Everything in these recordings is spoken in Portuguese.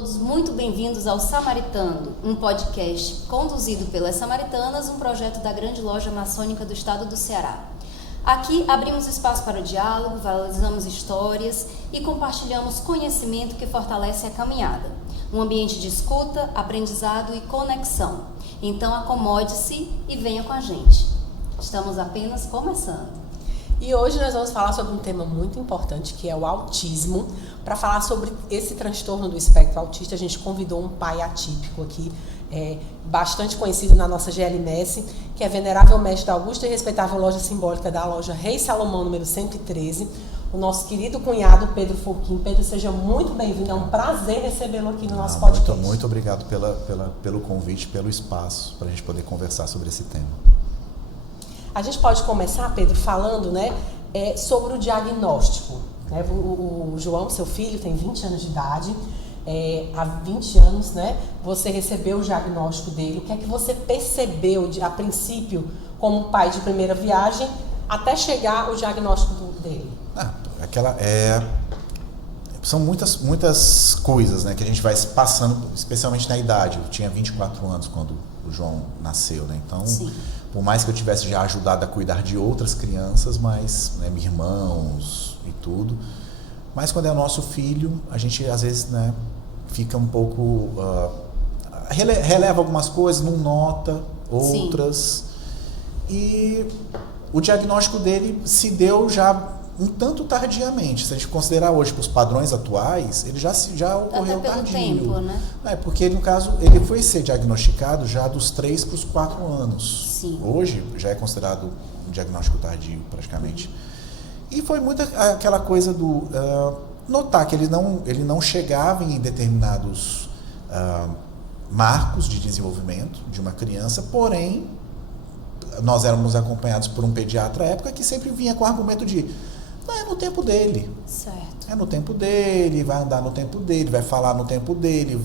todos muito bem-vindos ao Samaritando, um podcast conduzido pelas Samaritanas, um projeto da Grande Loja Maçônica do Estado do Ceará. Aqui abrimos espaço para o diálogo, valorizamos histórias e compartilhamos conhecimento que fortalece a caminhada. Um ambiente de escuta, aprendizado e conexão. Então acomode-se e venha com a gente. Estamos apenas começando. E hoje nós vamos falar sobre um tema muito importante, que é o autismo. Para falar sobre esse transtorno do espectro autista, a gente convidou um pai atípico aqui, bastante conhecido na nossa GLMS, que é Venerável Mestre da Augusta e Respeitável Loja Simbólica da loja Rei Salomão, número 113, o nosso querido cunhado Pedro Furquim. Pedro, seja muito bem-vindo, é um prazer recebê-lo aqui no nosso podcast. Muito obrigado pelo convite, pelo espaço, para a gente poder conversar sobre esse tema. A gente pode começar, Pedro, falando sobre o diagnóstico. O João, seu filho, tem 20 anos de idade. Há 20 anos, você recebeu o diagnóstico dele. O que é que você percebeu, a princípio, como pai de primeira viagem, até chegar o diagnóstico dele? São muitas coisas, que a gente vai passando, especialmente na idade. Eu tinha 24 anos quando o João nasceu, Então, sim, por mais que eu tivesse já ajudado a cuidar de outras crianças, mas irmãos e tudo, mas quando é o nosso filho, a gente às vezes fica um pouco releva algumas coisas, não nota outras. Sim. E o diagnóstico dele se deu já um tanto tardiamente. Se a gente considerar hoje para os padrões atuais, ele já ocorreu até pelo tardio. Tempo, Porque, no caso, ele foi ser diagnosticado já dos 3 para os 4 anos. Sim. Hoje já é considerado um diagnóstico tardio, praticamente. E foi muito aquela coisa do notar que ele não chegava em determinados marcos de desenvolvimento de uma criança, porém, nós éramos acompanhados por um pediatra à época que sempre vinha com o argumento de é no tempo dele. Certo. É no tempo dele, vai andar no tempo dele, vai falar no tempo dele,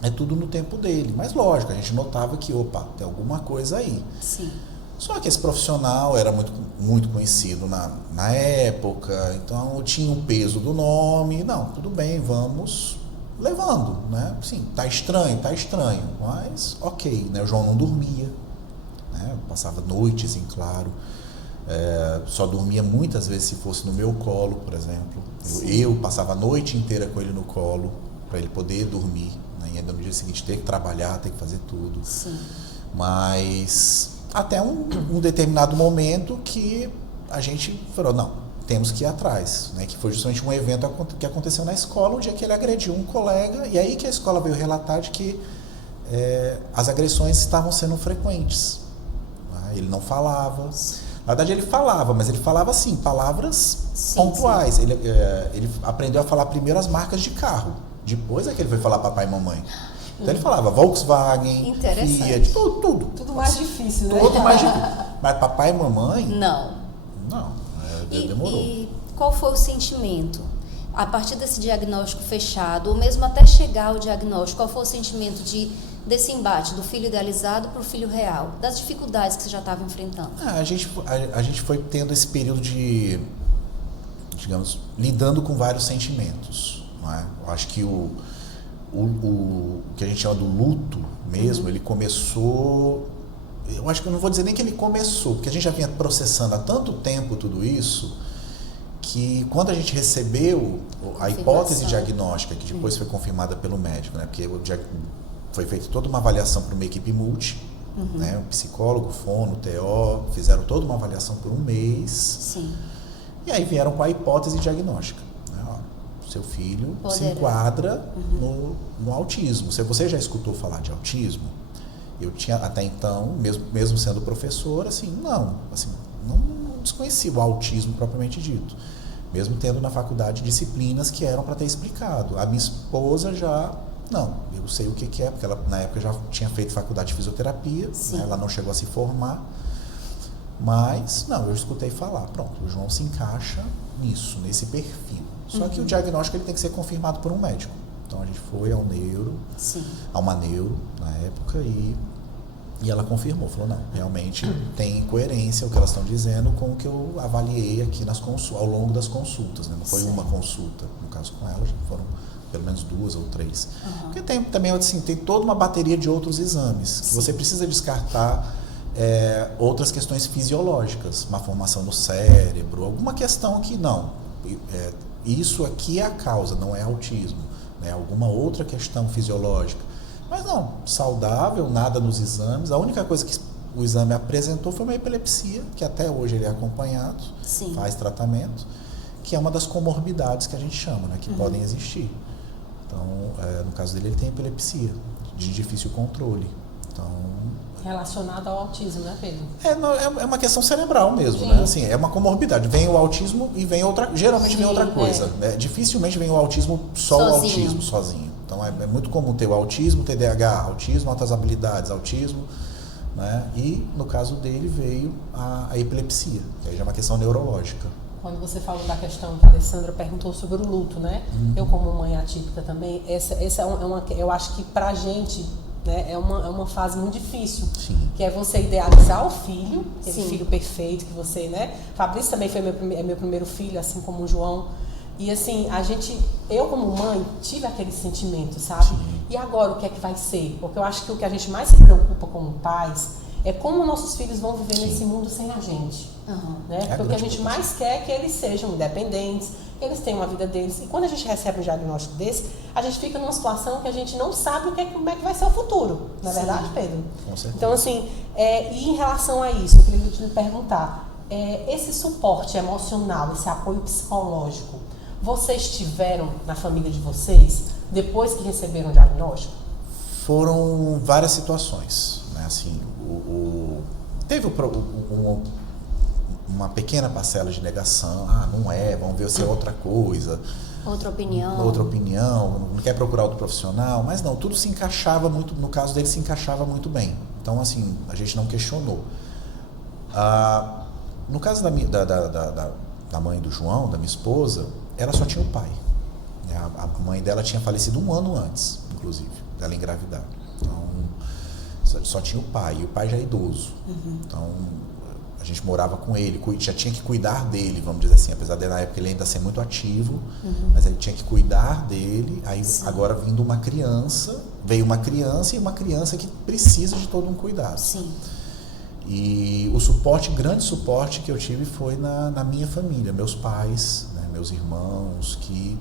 é tudo no tempo dele. Mas lógico, a gente notava que, tem alguma coisa aí. Sim. Só que esse profissional era muito, muito conhecido na época, então tinha o peso do nome. Não, tudo bem, vamos levando, Sim, tá estranho, mas ok, O João não dormia, passava noites em claro. Só dormia muitas vezes se fosse no meu colo, por exemplo. Eu passava a noite inteira com ele no colo para ele poder dormir, E ainda no dia seguinte ter que trabalhar, ter que fazer tudo. Sim. Mas até um determinado momento que a gente falou, não, temos que ir atrás, que foi justamente um evento que aconteceu na escola, um dia que ele agrediu um colega, e aí que a escola veio relatar de que as agressões estavam sendo frequentes. Ele não falava. Na verdade, ele falava, mas ele falava assim, palavras pontuais. Sim. Ele aprendeu a falar primeiro as marcas de carro. Depois é que ele foi falar papai e mamãe. Então ele falava Volkswagen, Fiat, tudo. Tudo mais difícil, Tudo mais difícil. Mas papai e mamãe? Não. Demorou. E qual foi o sentimento? A partir desse diagnóstico fechado, ou mesmo até chegar ao diagnóstico, qual foi o sentimento desse embate do filho idealizado para o filho real, das dificuldades que você já estava enfrentando? A gente foi tendo esse período de, digamos, lidando com vários sentimentos, Eu acho que o que a gente chama do luto mesmo, ele começou, eu acho que eu não vou dizer nem que ele começou, porque a gente já vinha processando há tanto tempo tudo isso, que quando a gente recebeu a hipótese diagnóstica, que depois foi confirmada pelo médico, porque foi feita toda uma avaliação por uma equipe multi, um psicólogo, fono, TO, fizeram toda uma avaliação por um mês. Sim. E aí vieram com a hipótese diagnóstica. Seu filho se enquadra no autismo. Se você já escutou falar de autismo, eu tinha até então, mesmo sendo professor, não desconhecia o autismo propriamente dito. Mesmo tendo na faculdade disciplinas que eram para ter explicado. A minha esposa já... Não, eu sei o que é, porque ela na época já tinha feito faculdade de fisioterapia, ela não chegou a se formar, mas, eu escutei falar, pronto, o João se encaixa nisso, nesse perfil. Só que o diagnóstico ele tem que ser confirmado por um médico. Então a gente foi ao neuro, a uma neuro na época, e ela confirmou, falou, não, realmente tem coerência o que elas estão dizendo com o que eu avaliei aqui ao longo das consultas, Não foi uma consulta, no caso com ela, já foram pelo menos 2 ou 3. Porque tem também, assim, tem toda uma bateria de outros exames que você precisa descartar outras questões fisiológicas, uma formação no cérebro, alguma questão que não. Isso aqui é a causa, não é autismo, né? Alguma outra questão fisiológica. Mas não, saudável, nada nos exames. A única coisa que o exame apresentou foi uma epilepsia, que até hoje ele é acompanhado, faz tratamento, que é uma das comorbidades que a gente chama, né, que podem existir. Então, no caso dele, ele tem epilepsia, de difícil controle. Então, relacionado ao autismo, né, Pedro? É uma questão cerebral mesmo, né? Assim, é uma comorbidade. Vem o autismo e vem outra... Geralmente vem outra coisa. Né? Dificilmente vem o autismo o autismo sozinho. Então, é muito comum ter o autismo, TDAH, autismo, altas habilidades, autismo... Né? E, no caso dele, veio a epilepsia, que aí já é uma questão neurológica. Quando você falou da questão que a Alessandra perguntou sobre o luto, né? Eu, como mãe atípica também, essa eu acho que pra gente, né, é uma fase muito difícil. Sim. Que é você idealizar o filho, aquele filho perfeito que você, né? Fabrício também foi meu primeiro filho, assim como o João. E assim, eu como mãe, tive aquele sentimento, sabe? Sim. E agora o que é que vai ser? Porque eu acho que o que a gente mais se preocupa como pais é como nossos filhos vão viver nesse mundo sem a gente. Né? Porque o que a gente mais quer é que eles sejam independentes, eles tenham a vida deles. E quando a gente recebe um diagnóstico desse, a gente fica numa situação que a gente não sabe como é que vai ser o futuro. Não é verdade, Pedro? Com certeza. Então, assim, e em relação a isso, eu queria te perguntar, esse suporte emocional, esse apoio psicológico, vocês tiveram na família de vocês depois que receberam o diagnóstico? Foram várias situações, né? Assim, teve uma pequena parcela de negação. Não é, vamos ver se é outra coisa. Outra opinião, não quer procurar outro profissional, mas não, tudo se encaixava muito, no caso dele se encaixava muito bem. Então, assim, a gente não questionou. No caso da mãe do João, da minha esposa, ela só tinha o pai. A mãe dela tinha falecido 1 ano antes, inclusive, dela engravidar. Então, só tinha o pai, e o pai já é idoso. Então, a gente morava com ele, já tinha que cuidar dele, vamos dizer assim, apesar de na época ele ainda ser muito ativo, mas ele tinha que cuidar dele. Aí agora veio uma criança e uma criança que precisa de todo um cuidado. Sim. E grande suporte que eu tive foi na minha família, meus pais, né, meus irmãos, que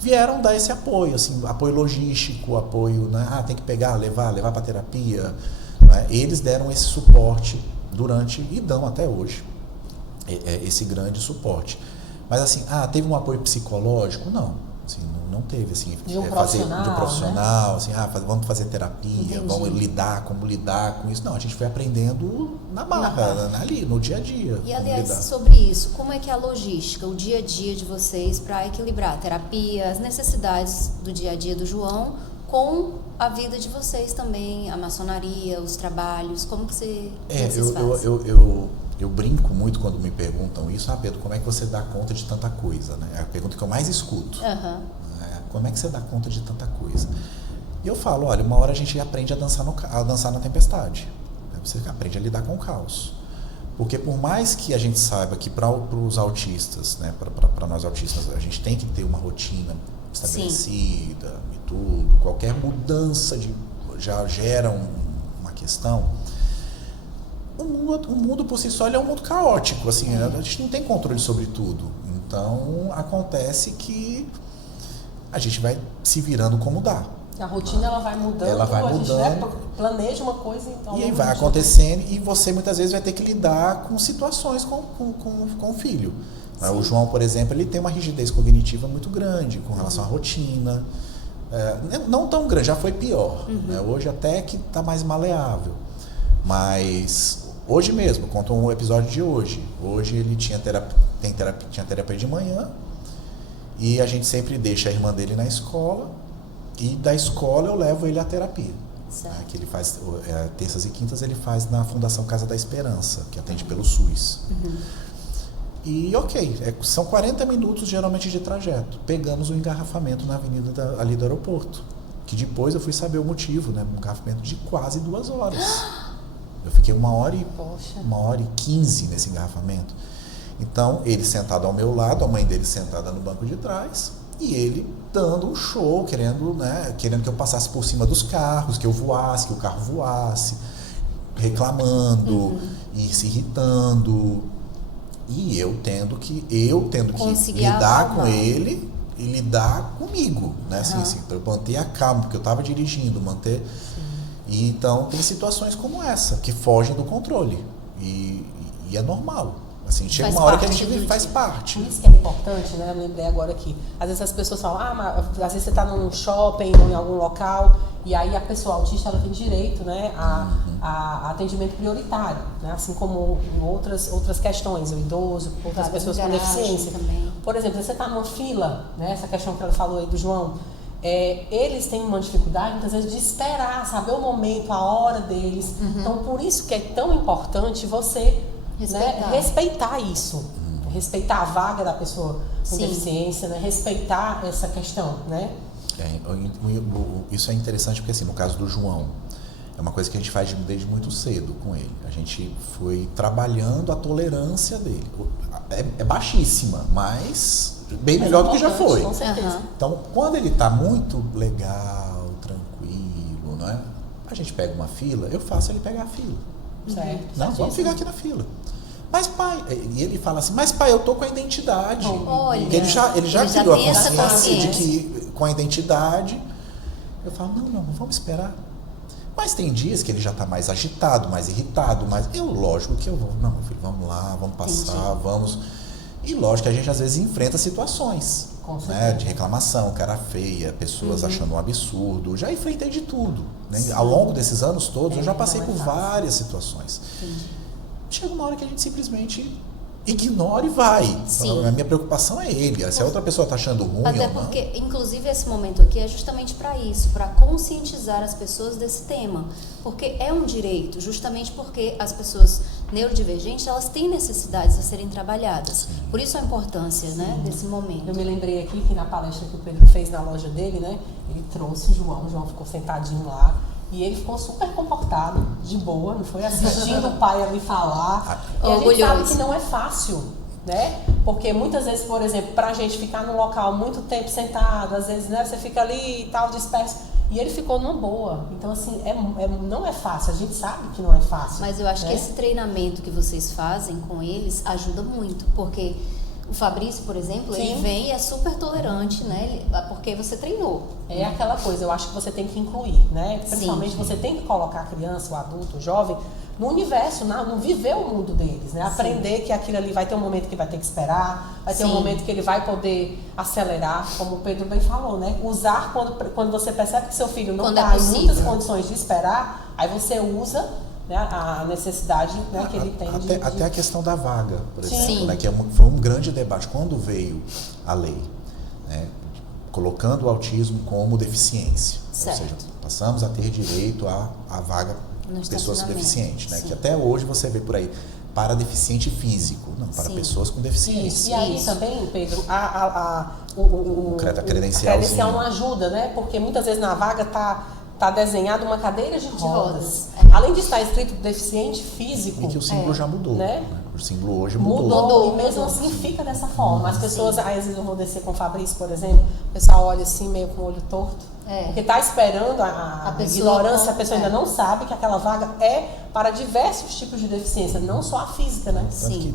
vieram dar esse apoio, assim, apoio logístico, apoio, né, tem que pegar, levar para terapia, né, eles deram esse suporte durante, e dão até hoje, esse grande suporte. Mas assim, teve um apoio psicológico? Não, assim, não teve, assim, de um profissional, né? Assim, vamos fazer terapia, vamos como lidar com isso. Não, a gente foi aprendendo na marra, ali, no dia a dia. E aliás, sobre isso, como é que é a logística, o dia a dia de vocês para equilibrar a terapia, as necessidades do dia a dia do João com a vida de vocês também, a maçonaria, os trabalhos, como que vocês fazem? Eu brinco muito quando me perguntam isso. Pedro, como é que você dá conta de tanta coisa? Né? É a pergunta que eu mais escuto. Como é que você dá conta de tanta coisa? E eu falo, olha, uma hora a gente aprende a dançar na tempestade. Você aprende a lidar com o caos. Porque por mais que a gente saiba que para os autistas, né, para nós autistas, a gente tem que ter uma rotina estabelecida e tudo, qualquer mudança já gera uma questão. O mundo por si só ele é um mundo caótico, assim, a gente não tem controle sobre tudo. Então acontece que a gente vai se virando como dá. A rotina ela vai mudando, a gente planeja uma coisa, então... E aí vai acontecendo e você muitas vezes vai ter que lidar com situações com o filho. O João, por exemplo, ele tem uma rigidez cognitiva muito grande com relação à rotina. Não tão grande, já foi pior. Né? Hoje até que está mais maleável. Mas hoje mesmo, conta um episódio de hoje. Hoje ele tinha terapia de manhã e a gente sempre deixa a irmã dele na escola e da escola eu levo ele à terapia. Que ele faz, terças e quintas ele faz na Fundação Casa da Esperança, que atende pelo SUS. E são 40 minutos geralmente de trajeto. Pegamos o engarrafamento na avenida ali do aeroporto, que depois eu fui saber o motivo, né? Um engarrafamento de quase 2 horas. Eu fiquei 1h15 nesse engarrafamento. Então, ele sentado ao meu lado, a mãe dele sentada no banco de trás, e ele dando um show, querendo que eu passasse por cima dos carros, que eu voasse, que o carro voasse, reclamando e se irritando. E eu tendo que lidar com ele e lidar comigo, né? Assim, para manter a calma, porque eu estava dirigindo, E então tem situações como essa, que fogem do controle. E é normal. Assim, chega uma hora que a gente faz parte. Isso que é importante, né? Eu lembrei agora aqui. Às vezes as pessoas falam, mas às vezes você está num shopping ou em algum local, e aí a pessoa autista ela tem direito, né, a atendimento prioritário, né? Assim como em outras questões, o idoso, outras pessoas com deficiência. Também. Por exemplo, se você está numa fila, né, essa questão que ela falou aí do João, eles têm uma dificuldade, muitas vezes, de esperar, saber o momento, a hora deles. Então, por isso que é tão importante você respeitar isso. Respeitar a vaga da pessoa com deficiência, né? Respeitar essa questão, né? Isso é interessante porque, assim, no caso do João, é uma coisa que a gente faz desde muito cedo com ele. A gente foi trabalhando a tolerância dele. É baixíssima, mas bem melhor do que já foi. Com certeza. Então, quando ele está muito legal, tranquilo, não é? A gente pega uma fila, eu faço ele pegar a fila. Certo. Não, vamos ficar aqui na fila. Mas pai, e ele fala assim, mas pai, eu tô com a identidade. Olha, ele já criou a consciência de que com a identidade, eu falo, não, vamos esperar. Mas tem dias que ele já está mais agitado, mais irritado, lógico que eu vou, não, meu filho, vamos lá, vamos passar, vamos. E lógico que a gente às vezes enfrenta situações, né, de reclamação, cara feia, pessoas achando um absurdo, já enfrentei de tudo, né? Ao longo desses anos todos, eu já passei por várias situações. Chega uma hora que a gente simplesmente ignora e vai. A minha preocupação é ele. Se a outra pessoa está achando ruim até ou não. porque, inclusive, esse momento aqui é justamente para isso, para conscientizar as pessoas desse tema. Porque é um direito, justamente porque as pessoas neurodivergentes, elas têm necessidades a serem trabalhadas. Por isso a importância, né, desse momento. Eu me lembrei aqui que na palestra que o Pedro fez na loja dele, né, ele trouxe o João ficou sentadinho lá. E ele ficou super comportado, de boa, não foi assistindo o pai ali falar. E a gente sabe que não é fácil, né? Porque muitas vezes, por exemplo, pra gente ficar num local muito tempo sentado, às vezes, né, você fica ali e tal, disperso. E ele ficou numa boa. Então, assim, não é fácil. A gente sabe que não é fácil. Mas eu acho que esse treinamento que vocês fazem com eles ajuda muito, porque o Fabrício, por exemplo, ele vem e é super tolerante, né? Porque você treinou. É aquela coisa, eu acho que você tem que incluir, né? Principalmente você tem que colocar a criança, o adulto, o jovem, no universo, no viver o mundo deles, né? Aprender que aquilo ali vai ter um momento que vai ter que esperar, vai ter um momento que ele vai poder acelerar, como o Pedro bem falou, né? Usar quando você percebe que seu filho não está em muitas condições de esperar, aí você usa, né, a necessidade, né, que ele tem até a questão da vaga, por exemplo, né, que foi um grande debate quando veio a lei, né, colocando o autismo como deficiência, certo. Ou seja, passamos a ter direito à vaga de pessoas com deficientes, né, que até hoje você vê por aí para deficiente físico, não, para pessoas com deficiência. Isso. E aí também, Pedro, o credencial não ajuda, né, porque muitas vezes na vaga está desenhado uma cadeira de rodas. Além de estar escrito deficiente físico. E que o símbolo já mudou. Né? O símbolo hoje mudou. E mesmo assim fica dessa forma. As pessoas, às vezes eu vou descer com o Fabrício, por exemplo, o pessoal olha assim, meio com o olho torto. Porque está esperando a ignorância, a pessoa ainda não sabe que aquela vaga é para diversos tipos de deficiência, não só a física, né?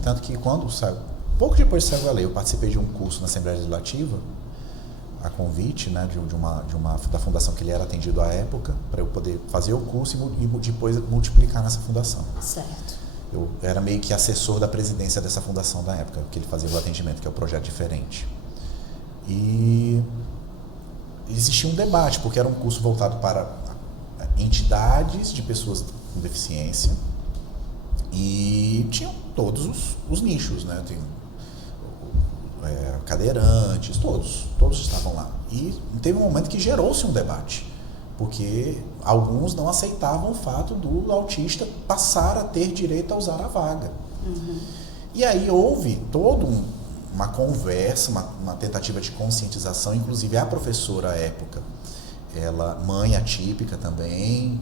Tanto que quando saiu, pouco depois de sair a lei, eu participei de um curso na Assembleia Legislativa, a convite, né, da fundação que ele era atendido à época, para eu poder fazer o curso e depois multiplicar nessa fundação. Certo. Eu era meio que assessor da presidência dessa fundação da época, que ele fazia o atendimento, que é o projeto diferente. E existia um debate, porque era um curso voltado para entidades de pessoas com deficiência e tinham todos os nichos, né? Cadeirantes, todos estavam lá. E teve um momento que gerou-se um debate, porque alguns não aceitavam o fato do autista passar a ter direito a usar a vaga. E aí houve toda uma conversa, uma tentativa de conscientização, inclusive a professora à época, ela, mãe atípica também,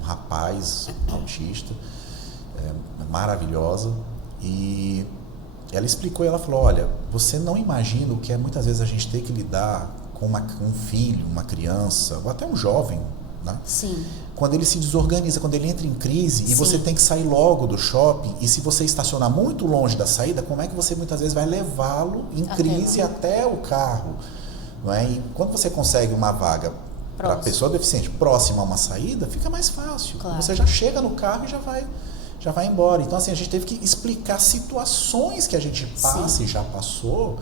um rapaz autista, maravilhosa, e ela explicou, ela falou, olha, você não imagina o que é muitas vezes a gente ter que lidar com um filho, uma criança, ou até um jovem, né? Sim. Quando ele se desorganiza, quando ele entra em crise e você tem que sair logo do shopping, e se você estacionar muito longe da saída, como é que você muitas vezes vai levá-lo em crise até o carro? Não é? E quando você consegue uma vaga para a pessoa deficiente próxima a uma saída, fica mais fácil. Claro. Você já chega no carro e já vai embora. Então, assim, a gente teve que explicar situações que a gente passa e já passou,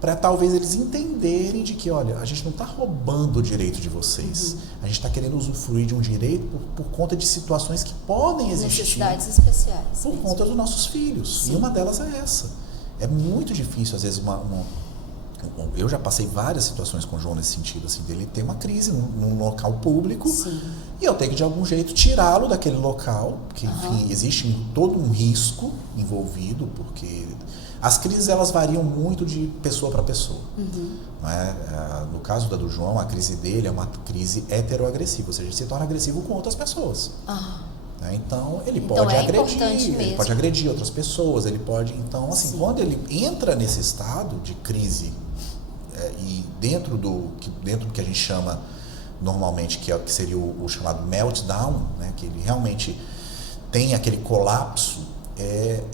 para talvez eles entenderem de que, olha, a gente não está roubando o direito de vocês. A gente está querendo usufruir de um direito por conta de situações que podem existir. Necessidades especiais. Por conta dos nossos filhos. Sim. E uma delas é essa. É muito difícil, às vezes, eu já passei várias situações com o João nesse sentido, assim, dele ter uma crise num local público. Sim. E eu tenho que, de algum jeito, tirá-lo daquele local, porque, enfim, existe todo um risco envolvido, porque as crises, elas variam muito de pessoa para pessoa. Não é? No caso da do João, a crise dele é uma crise heteroagressiva, ou seja, ele se torna agressivo com outras pessoas. Então, ele pode agredir outras pessoas, ele pode... Então, assim, quando ele entra nesse estado de crise, e dentro do que a gente chama normalmente, que seria o chamado meltdown, né, que ele realmente tem aquele colapso,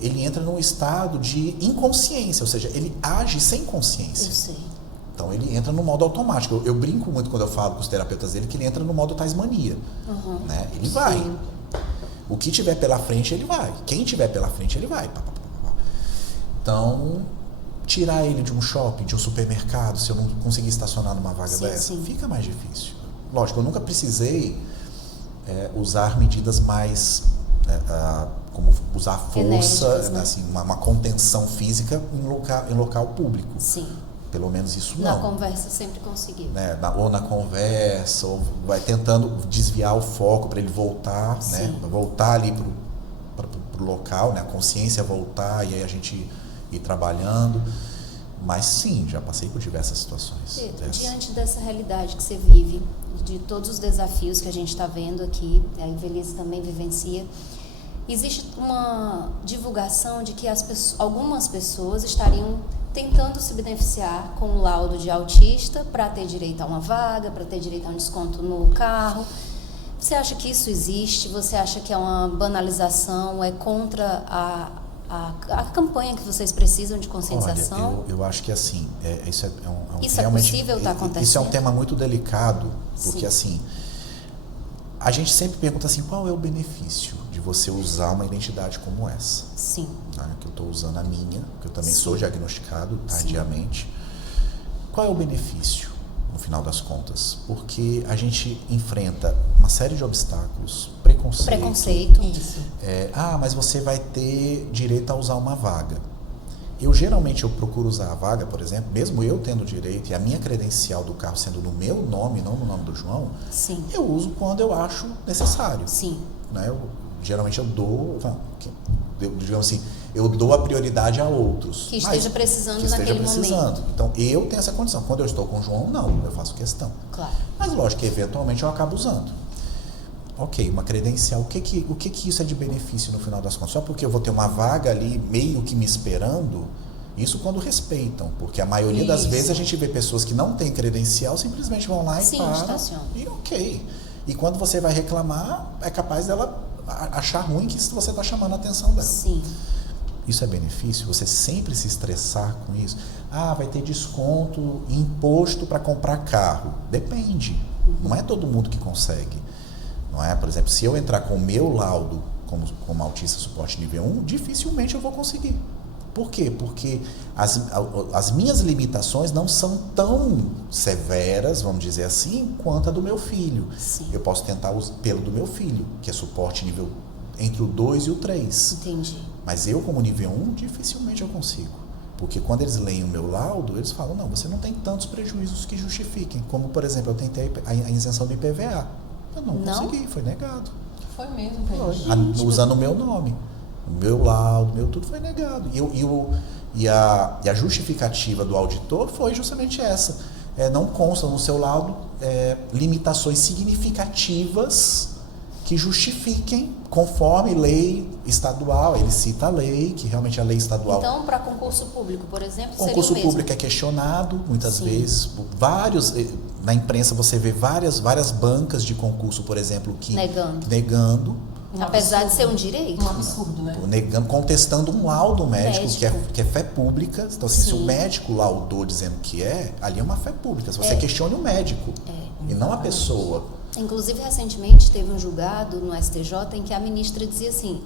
ele entra num estado de inconsciência, ou seja, ele age sem consciência. Eu sei. Então ele entra no modo automático. Eu brinco muito quando eu falo com os terapeutas dele que ele entra no modo Tasmania. Né? Ele vai. Sim. O que tiver pela frente, ele vai. Quem tiver pela frente, ele vai. Então, tirar ele de um shopping, de um supermercado, se eu não conseguir estacionar numa vaga dessa, fica mais difícil. Lógico, eu nunca precisei usar medidas mais... como usar força, né, assim, uma contenção física em local público. Sim. Pelo menos isso não. Na conversa sempre conseguiu. Né? Ou na conversa, ou vai tentando desviar o foco para ele voltar, né? Voltar ali pro local, né? A consciência voltar e aí a gente ir trabalhando. Mas sim, já passei por diversas situações. Diante dessa realidade que você vive, de todos os desafios que a gente está vendo aqui, a Invelhice também vivencia, existe uma divulgação de que algumas pessoas estariam tentando se beneficiar com o laudo de autista para ter direito a uma vaga, para ter direito a um desconto no carro. Você acha que isso existe? Você acha que é uma banalização? É contra a campanha que vocês precisam de conscientização? Olha, eu acho que assim, isso isso é possível estar acontecendo? Isso é um tema muito delicado, porque assim, a gente sempre pergunta assim, qual é o benefício de você usar uma identidade como essa? Sim. Né? Que eu estou usando a minha, que eu também sou diagnosticado tardiamente. Qual é o benefício, no final das contas? Porque a gente enfrenta uma série de obstáculos, preconceito. Isso. Mas você vai ter direito a usar uma vaga. Geralmente eu procuro usar a vaga, por exemplo, mesmo eu tendo direito e a minha credencial do carro sendo no meu nome, não no nome do João, eu uso quando eu acho necessário. Sim. Né? Geralmente eu dou, digamos assim, eu dou a prioridade a outros. Que esteja precisando naquele momento. Então eu tenho essa condição. Quando eu estou com o João, não, eu faço questão. Claro. Mas lógico que eventualmente eu acabo usando. Ok, uma credencial, o que isso é de benefício no final das contas? Só porque eu vou ter uma vaga ali meio que me esperando, isso quando respeitam, porque a maioria das vezes a gente vê pessoas que não têm credencial, simplesmente vão lá e param, e ok. E quando você vai reclamar, é capaz dela achar ruim que você está chamando a atenção dela. Sim. Isso é benefício? Você sempre se estressar com isso? Vai ter desconto, imposto para comprar carro. Depende. Não é todo mundo que consegue. Não é? Por exemplo, se eu entrar com o meu laudo como autista suporte nível 1, dificilmente eu vou conseguir. Por quê? Porque as minhas limitações não são tão severas, vamos dizer assim, quanto a do meu filho. Sim. Eu posso tentar pelo do meu filho, que é suporte nível entre o 2 e o 3. Entendi. Mas eu, como nível 1, dificilmente eu consigo. Porque quando eles leem o meu laudo, eles falam, não, você não tem tantos prejuízos que justifiquem. Como, por exemplo, eu tentei a isenção do IPVA. Eu não consegui, foi negado. Foi mesmo, usando o meu nome. O meu laudo, meu tudo foi negado. E a justificativa do auditor foi justamente essa. Não consta no seu laudo limitações significativas que justifiquem conforme lei estadual. Ele cita a lei, que realmente a lei estadual... Então, para concurso público, por exemplo, concurso seria o mesmo. público é questionado, muitas Sim. vezes, vários... Na imprensa você vê várias bancas de concurso, por exemplo, que... Negando. Apesar de ser um direito. Um absurdo, né? Negando, contestando um laudo médico. Que é fé pública. Então, assim, se o médico laudou dizendo que ali é uma fé pública. Se você questione o médico e não a pessoa. Inclusive, recentemente, teve um julgado no STJ em que a ministra dizia assim,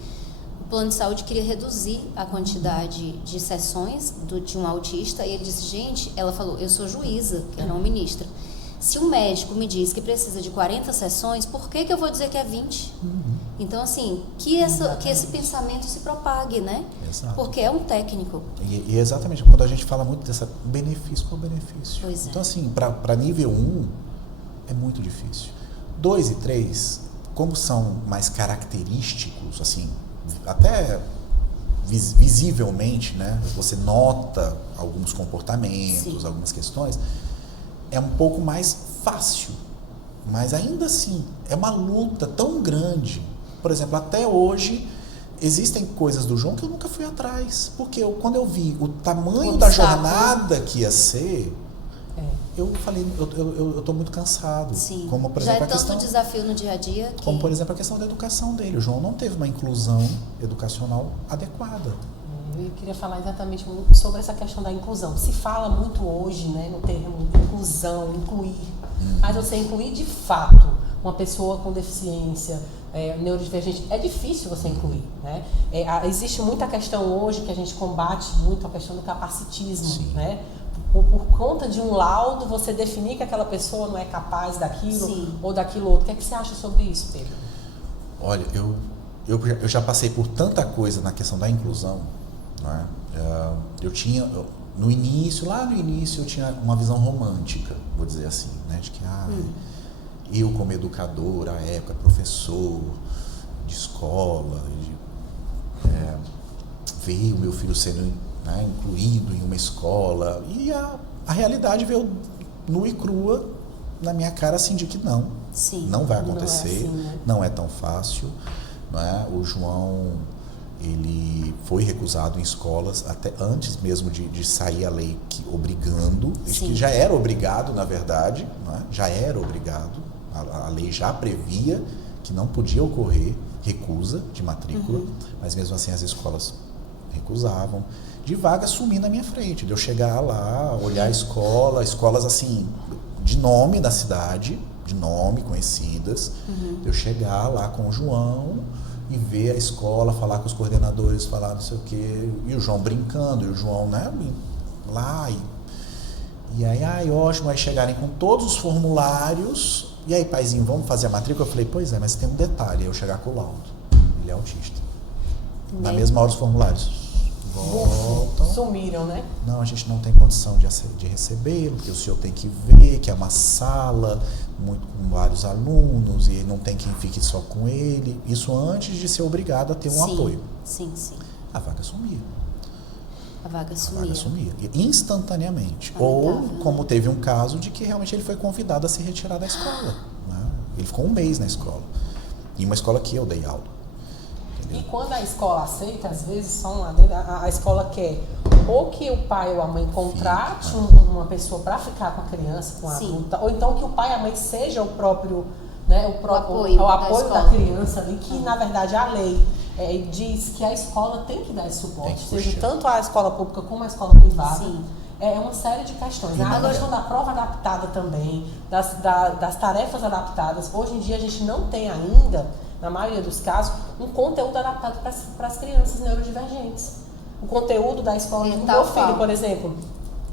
o plano de saúde queria reduzir a quantidade de sessões de um autista, e ele disse, gente, ela falou, eu sou juíza, que era uma ministra, se um médico me diz que precisa de 40 sessões, por que eu vou dizer que é 20? Então, assim, que esse pensamento se propague, né? Exato. Porque é um técnico. E exatamente, quando a gente fala muito dessa benefício, qual benefício? Pois é. Então, assim, para nível 1, é muito difícil. 2 e 3, como são mais característicos, assim, até visivelmente, né? Você nota alguns comportamentos, algumas questões, é um pouco mais fácil, mas ainda assim é uma luta tão grande. Por exemplo, até hoje existem coisas do João que eu nunca fui atrás, porque quando eu vi o tamanho da jornada que ia ser, eu falei, eu tô muito cansado. Sim. Como, por Já exemplo, é tanto desafio no dia a dia que... Como, por exemplo, a questão da educação dele. O João não teve uma inclusão educacional adequada. Eu queria falar exatamente muito sobre essa questão da inclusão. Se fala muito hoje, né, no termo inclusão, incluir. Mas você incluir de fato uma pessoa com deficiência, neurodivergente, é difícil você incluir, né? Existe muita questão hoje que a gente combate muito a questão do capacitismo, né? Por conta de um laudo, você definir que aquela pessoa não é capaz daquilo ou daquilo outro. O que é que você acha sobre isso, Pedro? Olha, eu já passei por tanta coisa na questão da inclusão, né? Eu tinha, lá no início, eu tinha uma visão romântica, vou dizer assim, né? De que eu como educador, à época, professor de escola, ver o meu filho sendo, né, incluído em uma escola, e a realidade veio nua e crua na minha cara, assim, de que não vai acontecer, não é tão fácil, né? O João, ele foi recusado em escolas até antes mesmo de sair a lei obrigando, que já era obrigado, na verdade, né? Já era obrigado, a lei já previa que não podia ocorrer recusa de matrícula, mas mesmo assim as escolas recusavam, de vaga sumir na minha frente, de eu chegar lá, olhar a escola, escolas assim, de nome da cidade, de nome, conhecidas, de eu chegar lá com o João e ver a escola, falar com os coordenadores, falar não sei o quê, e o João brincando, e o João, né, lá, e aí, ótimo, aí chegarem com todos os formulários, e aí, paizinho, vamos fazer a matrícula? Eu falei, pois é, mas tem um detalhe, eu chegar com o laudo, ele é autista. Na mesma hora os formulários voltam. Sumiram, né? Não, a gente não tem condição de recebê-lo, porque o senhor tem que ver que é uma sala com vários alunos e não tem quem fique só com ele. Isso antes de ser obrigado a ter um apoio. Sim. A vaga sumia. A vaga sumia. Instantaneamente. Ou, como teve um caso de que realmente ele foi convidado a se retirar da escola. Né? Ele ficou 1 mês na escola. Em uma escola que eu dei aula. E quando a escola aceita, às vezes a escola quer ou que o pai ou a mãe contrate uma pessoa para ficar com a criança, com a adulta, ou então que o pai e a mãe seja o próprio, né, o apoio da criança ali, que na verdade a lei diz que a escola tem que dar esse suporte, seja tanto a escola pública como a escola privada. É uma série de questões. A questão da prova adaptada também, das tarefas adaptadas. Hoje em dia a gente não tem ainda, na maioria dos casos, um conteúdo adaptado para as crianças neurodivergentes. O conteúdo da escola do meu filho, por exemplo,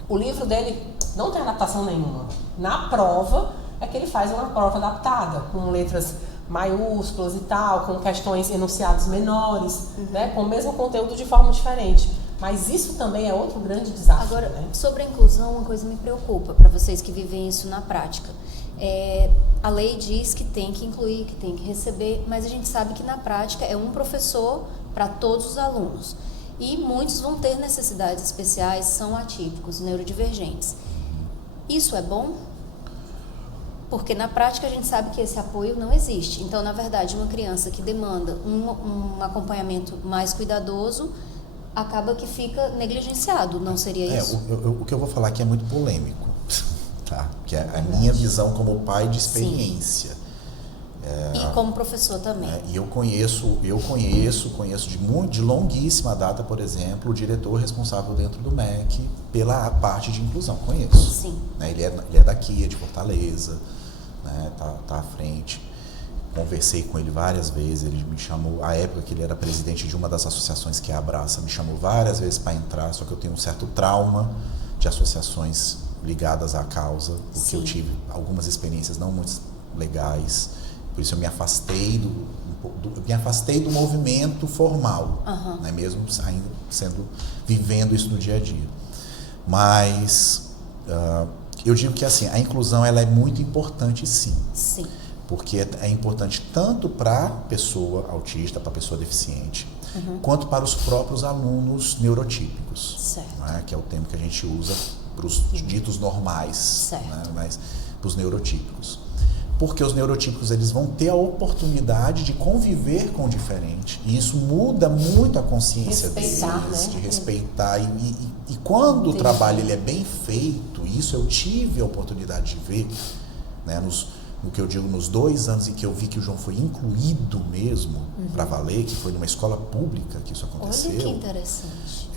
o livro dele não tem adaptação nenhuma. Na prova, é que ele faz uma prova adaptada, com letras maiúsculas e tal, com questões, enunciados menores, né, com o mesmo conteúdo de forma diferente. Mas isso também é outro grande desafio. Agora, né? Sobre a inclusão, uma coisa me preocupa para vocês que vivem isso na prática. A lei diz que tem que incluir, que tem que receber, mas a gente sabe que na prática é um professor para todos os alunos. E muitos vão ter necessidades especiais, são atípicos, neurodivergentes. Isso é bom? Porque na prática a gente sabe que esse apoio não existe. Então, na verdade, uma criança que demanda um acompanhamento mais cuidadoso acaba que fica negligenciado, não seria isso? O que eu vou falar aqui é muito polêmico, tá? Que é a minha visão como pai de experiência. E como professor também. E eu conheço de longuíssima data, por exemplo, o diretor responsável dentro do MEC pela parte de inclusão. Conheço. Sim. Ele é daqui, é de Fortaleza, né? Tá à frente. Conversei com ele várias vezes, ele me chamou, à época que ele era presidente de uma das associações que é a Abraça, me chamou várias vezes para entrar, só que eu tenho um certo trauma de associações ligadas à causa, porque eu tive algumas experiências não muito legais. Por isso eu me afastei do movimento formal, né? Mesmo ainda vivendo isso no dia a dia. Mas eu digo que assim, a inclusão ela é muito importante, sim. Sim. Porque é importante tanto para a pessoa autista, para a pessoa deficiente, quanto para os próprios alunos neurotípicos, certo. Né? Que é o termo que a gente usa para os ditos normais, né? Mas para os neurotípicos. Porque os neurotípicos eles vão ter a oportunidade de conviver com o diferente. E isso muda muito a consciência deles, né? De respeitar. E quando o trabalho ele é bem feito, isso eu tive a oportunidade de ver, né, no que eu digo, nos 2 anos em que eu vi que o João foi incluído mesmo, para valer, que foi numa escola pública que isso aconteceu. Olha que interessante.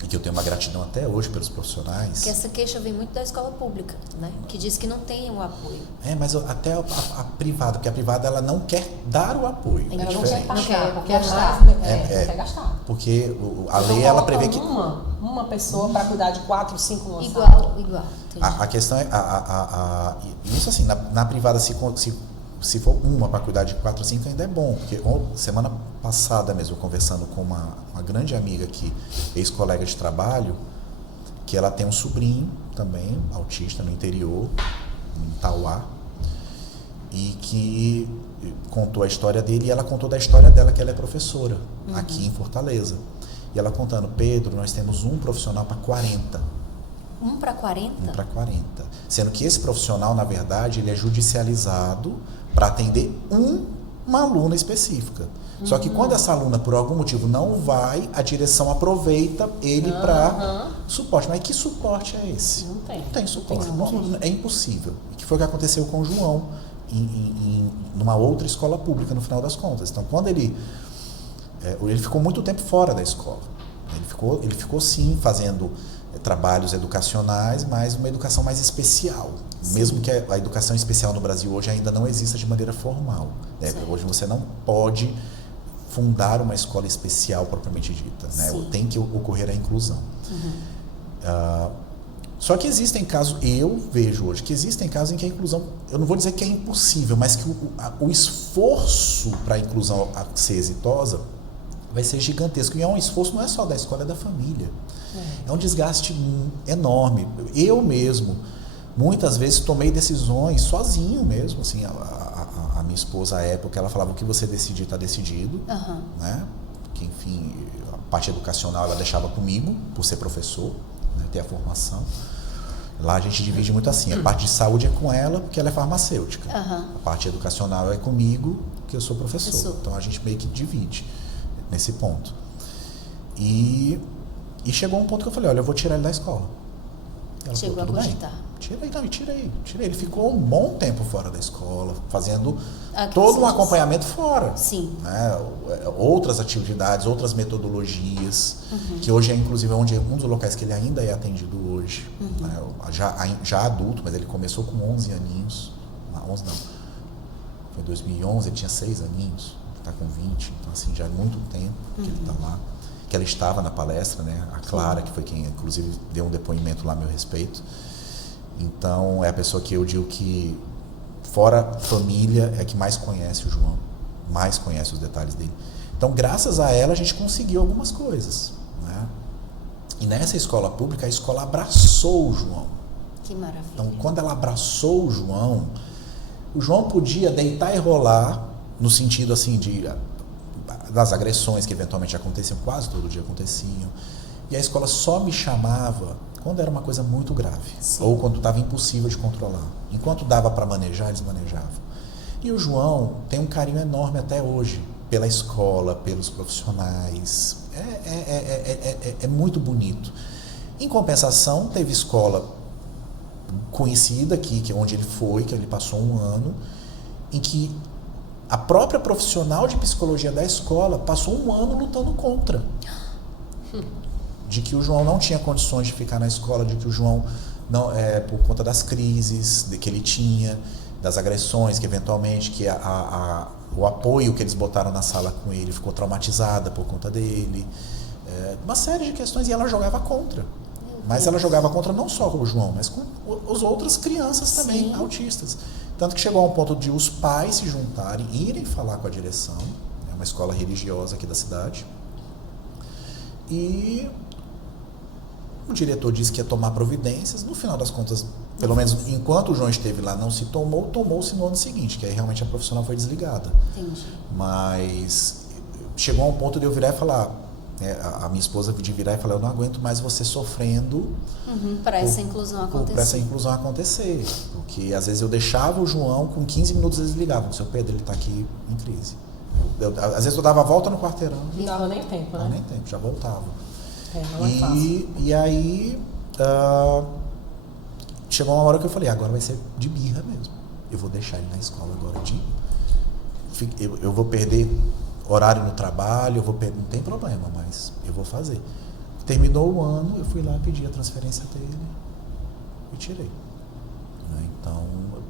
E que eu tenho uma gratidão até hoje pelos profissionais. Porque essa queixa vem muito da escola pública, né? Que diz que não tem um apoio. Mas até a privada, porque a privada ela não quer dar o apoio. Ela não quer pagar, porque quer gastar. Porque a lei ela prevê que uma pessoa para cuidar de 4, 5 lançados. Igual. A questão é isso assim, na privada se for uma para cuidar de 4 ou 5 ainda é bom, porque semana passada mesmo conversando com uma grande amiga aqui, ex-colega de trabalho, que ela tem um sobrinho também, autista no interior, em Tauá, e que contou a história dele e ela contou da história dela, que ela é professora aqui em Fortaleza. E ela contando, Pedro, nós temos um profissional para 40. 1 para 40? 1 para 40. Sendo que esse profissional, na verdade, ele é judicializado para atender uma aluna específica. Só que quando essa aluna, por algum motivo, não vai, a direção aproveita ele para suporte. Mas que suporte é esse? Não tem. Não tem suporte. É impossível. Que foi o que aconteceu com o João numa outra escola pública, no final das contas. Então, quando ele ficou muito tempo fora da escola. Ele ficou sim, fazendo trabalhos educacionais, mas uma educação mais especial. Sim. Mesmo que a educação especial no Brasil hoje ainda não exista de maneira formal. Né? Hoje você não pode fundar uma escola especial propriamente dita. Né? Tem que ocorrer a inclusão. Só que existem casos, eu vejo hoje, que existem casos em que a inclusão, eu não vou dizer que é impossível, mas que o esforço para a inclusão ser exitosa vai ser gigantesco. E é um esforço, não é só da escola, é da família. É um desgaste enorme. Eu mesmo, muitas vezes, tomei decisões sozinho mesmo. Assim, a minha esposa, à época, ela falava: o que você decidir, está decidido. Né? Que, enfim, a parte educacional ela deixava comigo, por ser professor, né, ter a formação. Lá a gente divide muito assim. A parte de saúde é com ela, porque ela é farmacêutica. A parte educacional é comigo, que eu sou professor. Então a gente meio que divide nesse ponto. E chegou um ponto que eu falei: olha, eu vou tirar ele da escola. Ela chegou falou: tudo a bem, tira aí. Ele ficou um bom tempo fora da escola, fazendo todo um acompanhamento fora. Sim. Né? Outras atividades, outras metodologias, que hoje é inclusive um dos locais que ele ainda é atendido hoje. Né? Já adulto, mas ele começou com 11 aninhos. 11 não. Foi em 2011, ele tinha 6 aninhos. Está com 20, então assim, já é muito tempo que ele está lá. Que ela estava na palestra, né? A Clara, que foi quem inclusive deu um depoimento lá a meu respeito. Então é a pessoa que eu digo que, fora família, é que mais conhece o João, mais conhece os detalhes dele. Então, graças a ela, a gente conseguiu algumas coisas, né? E nessa escola pública, a escola abraçou o João. Que maravilha. Então, quando ela abraçou o João podia deitar e rolar, no sentido assim das agressões que eventualmente aconteciam, quase todo dia aconteciam. E a escola só me chamava quando era uma coisa muito grave. Sim. Ou quando estava impossível de controlar. Enquanto dava para manejar, eles manejavam. E o João tem um carinho enorme até hoje pela escola, pelos profissionais. É muito bonito. Em compensação, teve escola conhecida aqui, onde ele foi, que ele passou um ano, em que a própria profissional de psicologia da escola passou um ano lutando contra. De que o João não tinha condições de ficar na escola, de que o João, não, por conta das crises que ele tinha, das agressões, que eventualmente que o apoio que eles botaram na sala com ele ficou traumatizada por conta dele. Uma série de questões, e ela jogava contra. Mas ela jogava contra não só com o João, mas com as outras crianças também, sim, autistas. Tanto que chegou a um ponto de os pais se juntarem, irem falar com a direção, é uma escola religiosa aqui da cidade, e o diretor disse que ia tomar providências. No final das contas, pelo menos enquanto o João esteve lá, não se tomou-se no ano seguinte, que aí realmente a profissional foi desligada. Entendi. Mas chegou a um ponto de eu virar e falar, a minha esposa de virar e falar, eu não aguento mais você sofrendo para essa inclusão acontecer. Para essa inclusão acontecer. Porque às vezes eu deixava o João, com 15 minutos eles ligavam, seu Pedro, ele está aqui em crise. Às vezes eu dava a volta no quarteirão. Não dava nem tempo, né? Não, nem tempo, já voltava. Não é fácil. E aí chegou uma hora que eu falei, agora vai ser de birra mesmo. Eu vou deixar ele na escola agora eu vou perder horário no trabalho, não tem problema, mas eu vou fazer. Terminou o ano, eu fui lá, pedi a transferência dele e tirei. Então,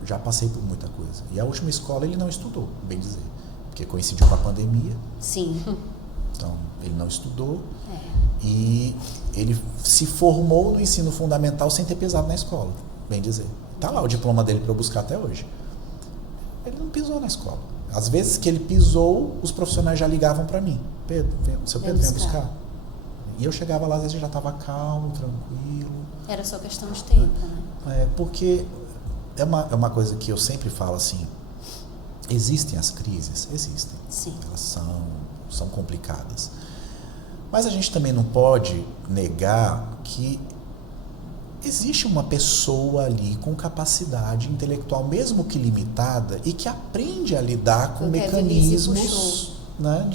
já passei por muita coisa. E a última escola ele não estudou, bem dizer, porque coincidiu com a pandemia. Sim. Então, ele não estudou e ele se formou no ensino fundamental sem ter pisado na escola, bem dizer. Está lá o diploma dele para eu buscar até hoje. Ele não pisou na escola. Às vezes que ele pisou, os profissionais já ligavam para mim. Pedro, seu Pedro, vem buscar. E eu chegava lá, às vezes já estava calmo, tranquilo. Era só questão de tempo, né? Porque é uma coisa que eu sempre falo assim, existem as crises? Existem. Sim. Elas são complicadas. Mas a gente também não pode negar que existe uma pessoa ali com capacidade intelectual, mesmo que limitada, e que aprende a lidar com mecanismos, né,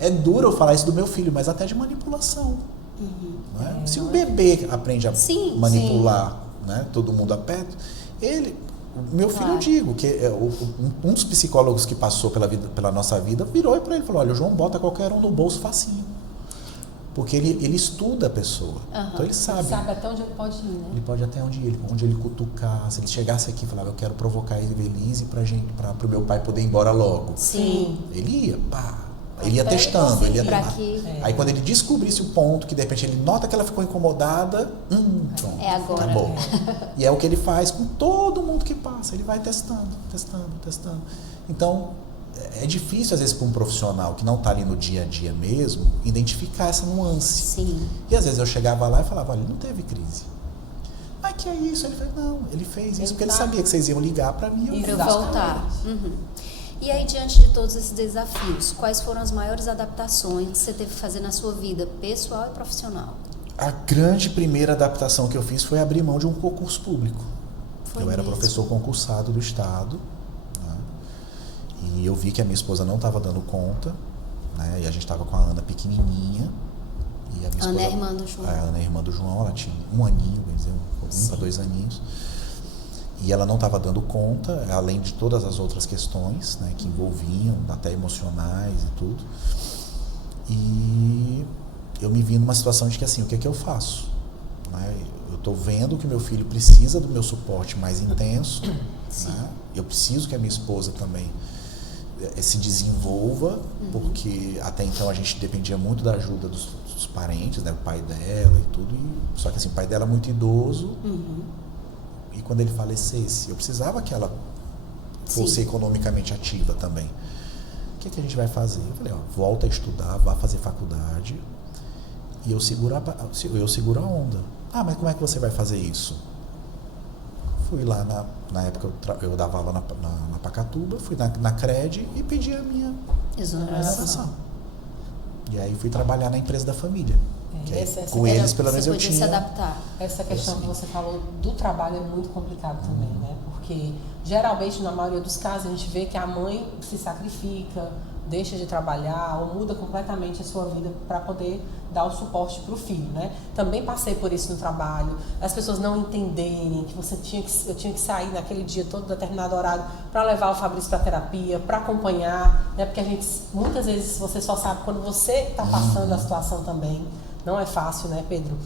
é duro eu falar isso do meu filho, mas até de manipulação. Né? Se um bebê aprende a manipular, né, todo mundo a perto, meu filho, eu digo que um dos psicólogos que passou pela nossa vida virou para ele e falou, olha, o João bota qualquer um no bolso facinho. Porque ele estuda a pessoa. Então ele sabe. Ele sabe até onde ele pode ir, né? Ele pode até onde ele cutucar. Se ele chegasse aqui e falava, eu quero provocar a Evelise para o meu pai poder ir embora logo. Sim. Ele ia, ele ia testando. Aí quando ele descobrisse o ponto, que de repente ele nota que ela ficou incomodada, pronto, é agora. Acabou. E é o que ele faz com todo mundo que passa. Ele vai testando. Então, é difícil, às vezes, para um profissional que não está ali no dia a dia mesmo, identificar essa nuance. Sim. E às vezes eu chegava lá e falava, olha, ele não teve crise. Mas que é isso? Ele falou, não, ele fez isso porque ele sabia que vocês iam ligar para mim. Para eu voltar. E aí, diante de todos esses desafios, quais foram as maiores adaptações que você teve que fazer na sua vida pessoal e profissional? A grande primeira adaptação que eu fiz foi abrir mão de um concurso público. Eu era professor concursado do Estado, né? E eu vi que a minha esposa não estava dando conta, né? E a gente estava com a Ana pequenininha. E a minha Ana esposa, é irmã do João. A Ana é irmã do João, ela tinha um aninho, quer dizer, um para 2 aninhos. E ela não estava dando conta, além de todas as outras questões, né, que envolviam, até emocionais e tudo. E eu me vi numa situação de que, assim, o que é que eu faço? Né? Eu estou vendo que o meu filho precisa do meu suporte mais intenso. Né? Eu preciso que a minha esposa também se desenvolva, porque até então a gente dependia muito da ajuda dos parentes, né, o pai dela e tudo. Só que assim, o pai dela é muito idoso. E quando ele falecesse, eu precisava que ela fosse economicamente ativa também. O que a gente vai fazer? Eu falei, volta a estudar, vá fazer faculdade e eu seguro a onda. Ah, mas como é que você vai fazer isso? Fui lá, na época eu dava aula na Pacatuba, fui na CRED e pedi a minha exoneração. E aí fui trabalhar na empresa da família. Com eles, pelo menos, eu tinha... se adaptar. Essa questão que você falou do trabalho é muito complicado também, né? Porque, geralmente, na maioria dos casos, a gente vê que a mãe se sacrifica, deixa de trabalhar ou muda completamente a sua vida para poder dar o suporte para o filho, né? Também passei por isso no trabalho, as pessoas não entenderem que eu tinha que sair naquele dia todo determinado horário para levar o Fabrício para terapia, para acompanhar, né? Porque a gente, muitas vezes, você só sabe quando você está passando a situação também. Não é fácil, né, Pedro?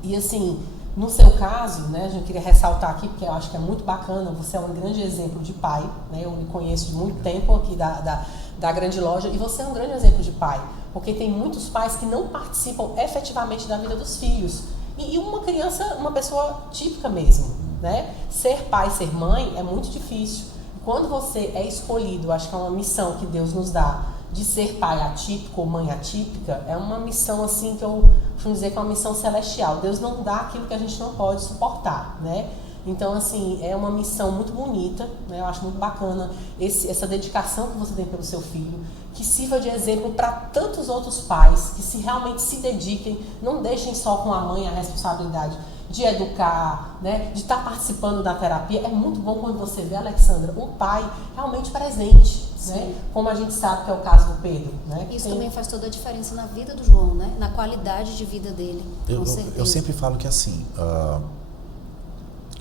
E assim, no seu caso, né, a gente queria ressaltar aqui, porque eu acho que é muito bacana, você é um grande exemplo de pai, né? Eu me conheço de muito tempo aqui da grande loja, e você é um grande exemplo de pai, porque tem muitos pais que não participam efetivamente da vida dos filhos. E uma criança, uma pessoa típica mesmo, né? Ser pai, ser mãe é muito difícil. Quando você é escolhido, acho que é uma missão que Deus nos dá, de ser pai atípico ou mãe atípica, é uma missão assim que eu costumo dizer que é uma missão celestial. Deus não dá aquilo que a gente não pode suportar, né? Então, assim, é uma missão muito bonita, né? Eu acho muito bacana essa dedicação que você tem pelo seu filho, que sirva de exemplo para tantos outros pais, que se realmente se dediquem, não deixem só com a mãe a responsabilidade de educar, né? De estar participando da terapia. É muito bom quando você vê, Alexandra, um pai realmente presente, né? Como a gente sabe que é o caso do Pedro, né? Isso também faz toda a diferença na vida do João, né? Na qualidade de vida dele, com certeza. Eu sempre falo que assim,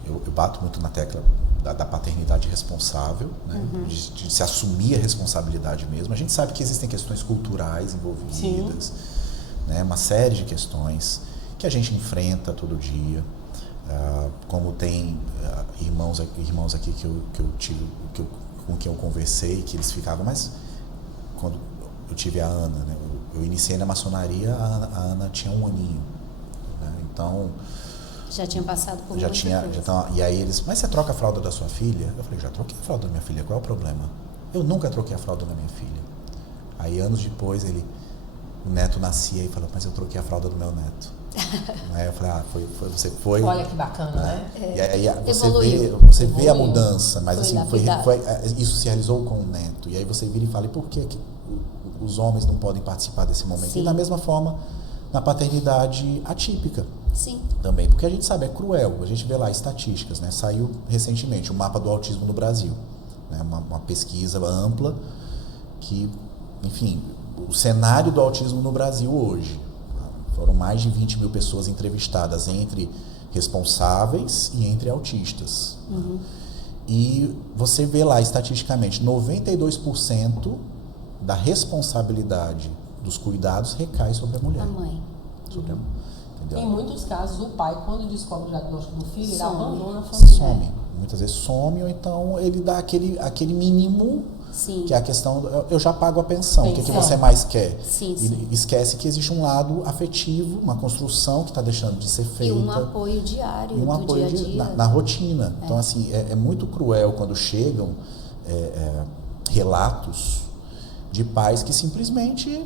eu bato muito na tecla da paternidade responsável, né? De se assumir a responsabilidade mesmo. A gente sabe que existem questões culturais envolvidas, né? Uma série de questões que a gente enfrenta todo dia, como tem irmãos aqui com quem eu conversei, que eles ficavam, mas quando eu tive a Ana, né, eu iniciei na maçonaria, a Ana tinha 1 aninho, né, então... Já tinha passado por já tinha, e aí eles, mas você troca a fralda da sua filha? Eu falei, já troquei a fralda da minha filha, qual é o problema? Eu nunca troquei a fralda da minha filha. Aí anos depois o neto nascia e falou, mas eu troquei a fralda do meu neto. Aí eu falei, você foi. Olha que bacana, né? E aí você vê a mudança, mas assim, isso se realizou com o neto. E aí você vira e fala, e por que os homens não podem participar desse momento? Sim. E da mesma forma, na paternidade atípica. Sim. Também, porque a gente sabe, é cruel. A gente vê lá estatísticas, né? Saiu recentemente o mapa do autismo no Brasil, né? Uma pesquisa ampla que, enfim, o cenário do autismo no Brasil hoje. Foram mais de 20 mil pessoas entrevistadas entre responsáveis e entre autistas. E você vê lá, estatisticamente, 92% da responsabilidade dos cuidados recai sobre a mulher. A mãe. Entendeu? Em muitos casos, o pai, quando descobre o diagnóstico do filho, ele abandona a família. Some. Muitas vezes some, ou então ele dá aquele mínimo. Sim. Que é a questão, eu já pago a pensão, o que você mais quer? Sim. E esquece que existe um lado afetivo, uma construção que está deixando de ser feita. E um apoio diário, um apoio dia a dia. Na rotina. Então, assim, é muito cruel quando chegam relatos de pais que simplesmente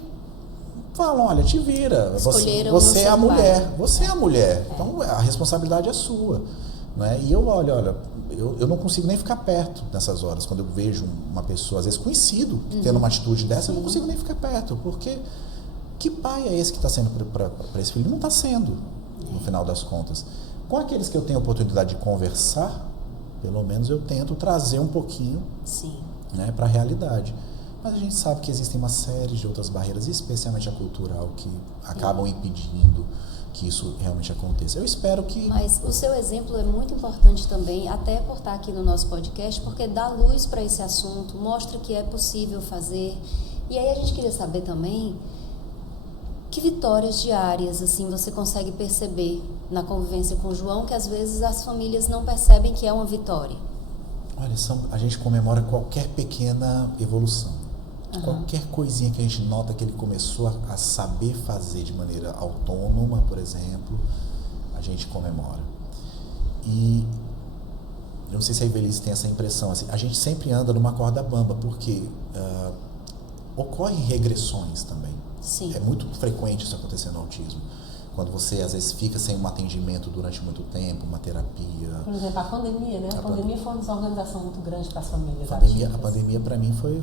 falam, olha, te vira, você é a mulher, você é a mulher, então a responsabilidade é sua. Né? E eu olho, eu não consigo nem ficar perto nessas horas, quando eu vejo uma pessoa, às vezes conhecido, tendo uma atitude dessa, eu não consigo nem ficar perto, porque que pai é esse que está sendo para esse filho? Não está sendo, no final das contas. Com aqueles que eu tenho a oportunidade de conversar, pelo menos eu tento trazer um pouquinho, né, para a realidade. Mas a gente sabe que existem uma série de outras barreiras, especialmente a cultural, que acabam impedindo que isso realmente aconteça. Eu espero que... Mas o seu exemplo é muito importante também, até por estar aqui no nosso podcast, porque dá luz para esse assunto, mostra que é possível fazer. E aí a gente queria saber também que vitórias diárias assim você consegue perceber na convivência com o João, que às vezes as famílias não percebem que é uma vitória. Olha, a gente comemora qualquer pequena evolução. Qualquer coisinha que a gente nota que ele começou a saber fazer de maneira autônoma, por exemplo, a gente comemora. E eu não sei se a Ivelisse tem essa impressão, assim, a gente sempre anda numa corda bamba, porque ocorrem regressões também. Sim. É muito frequente isso acontecer no autismo. Quando você, às vezes, fica sem um atendimento durante muito tempo, uma terapia... Por exemplo, a pandemia, né? A pandemia foi uma desorganização muito grande para as famílias. A pandemia, para mim, foi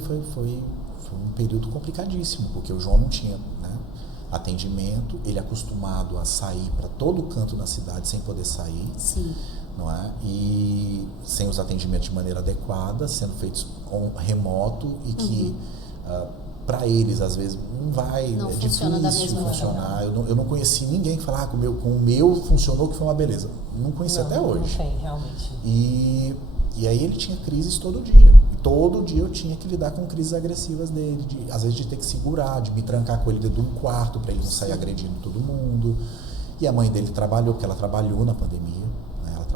um período complicadíssimo, porque o João não tinha, né, atendimento, ele é acostumado a sair para todo canto na cidade sem poder sair. Sim. Não é? E sem os atendimentos de maneira adequada, sendo feitos remoto e que para eles às vezes não é funciona da difícil mesma funcionar. Eu não conheci ninguém que falava com o meu funcionou, que foi uma beleza. Não conheci até hoje. Não tem, realmente. E aí ele tinha crises todo dia. E todo dia eu tinha que lidar com crises agressivas dele, às vezes de ter que segurar, de me trancar com ele dentro de um quarto para ele não sair agredindo todo mundo. E a mãe dele trabalhou, porque ela trabalhou na pandemia.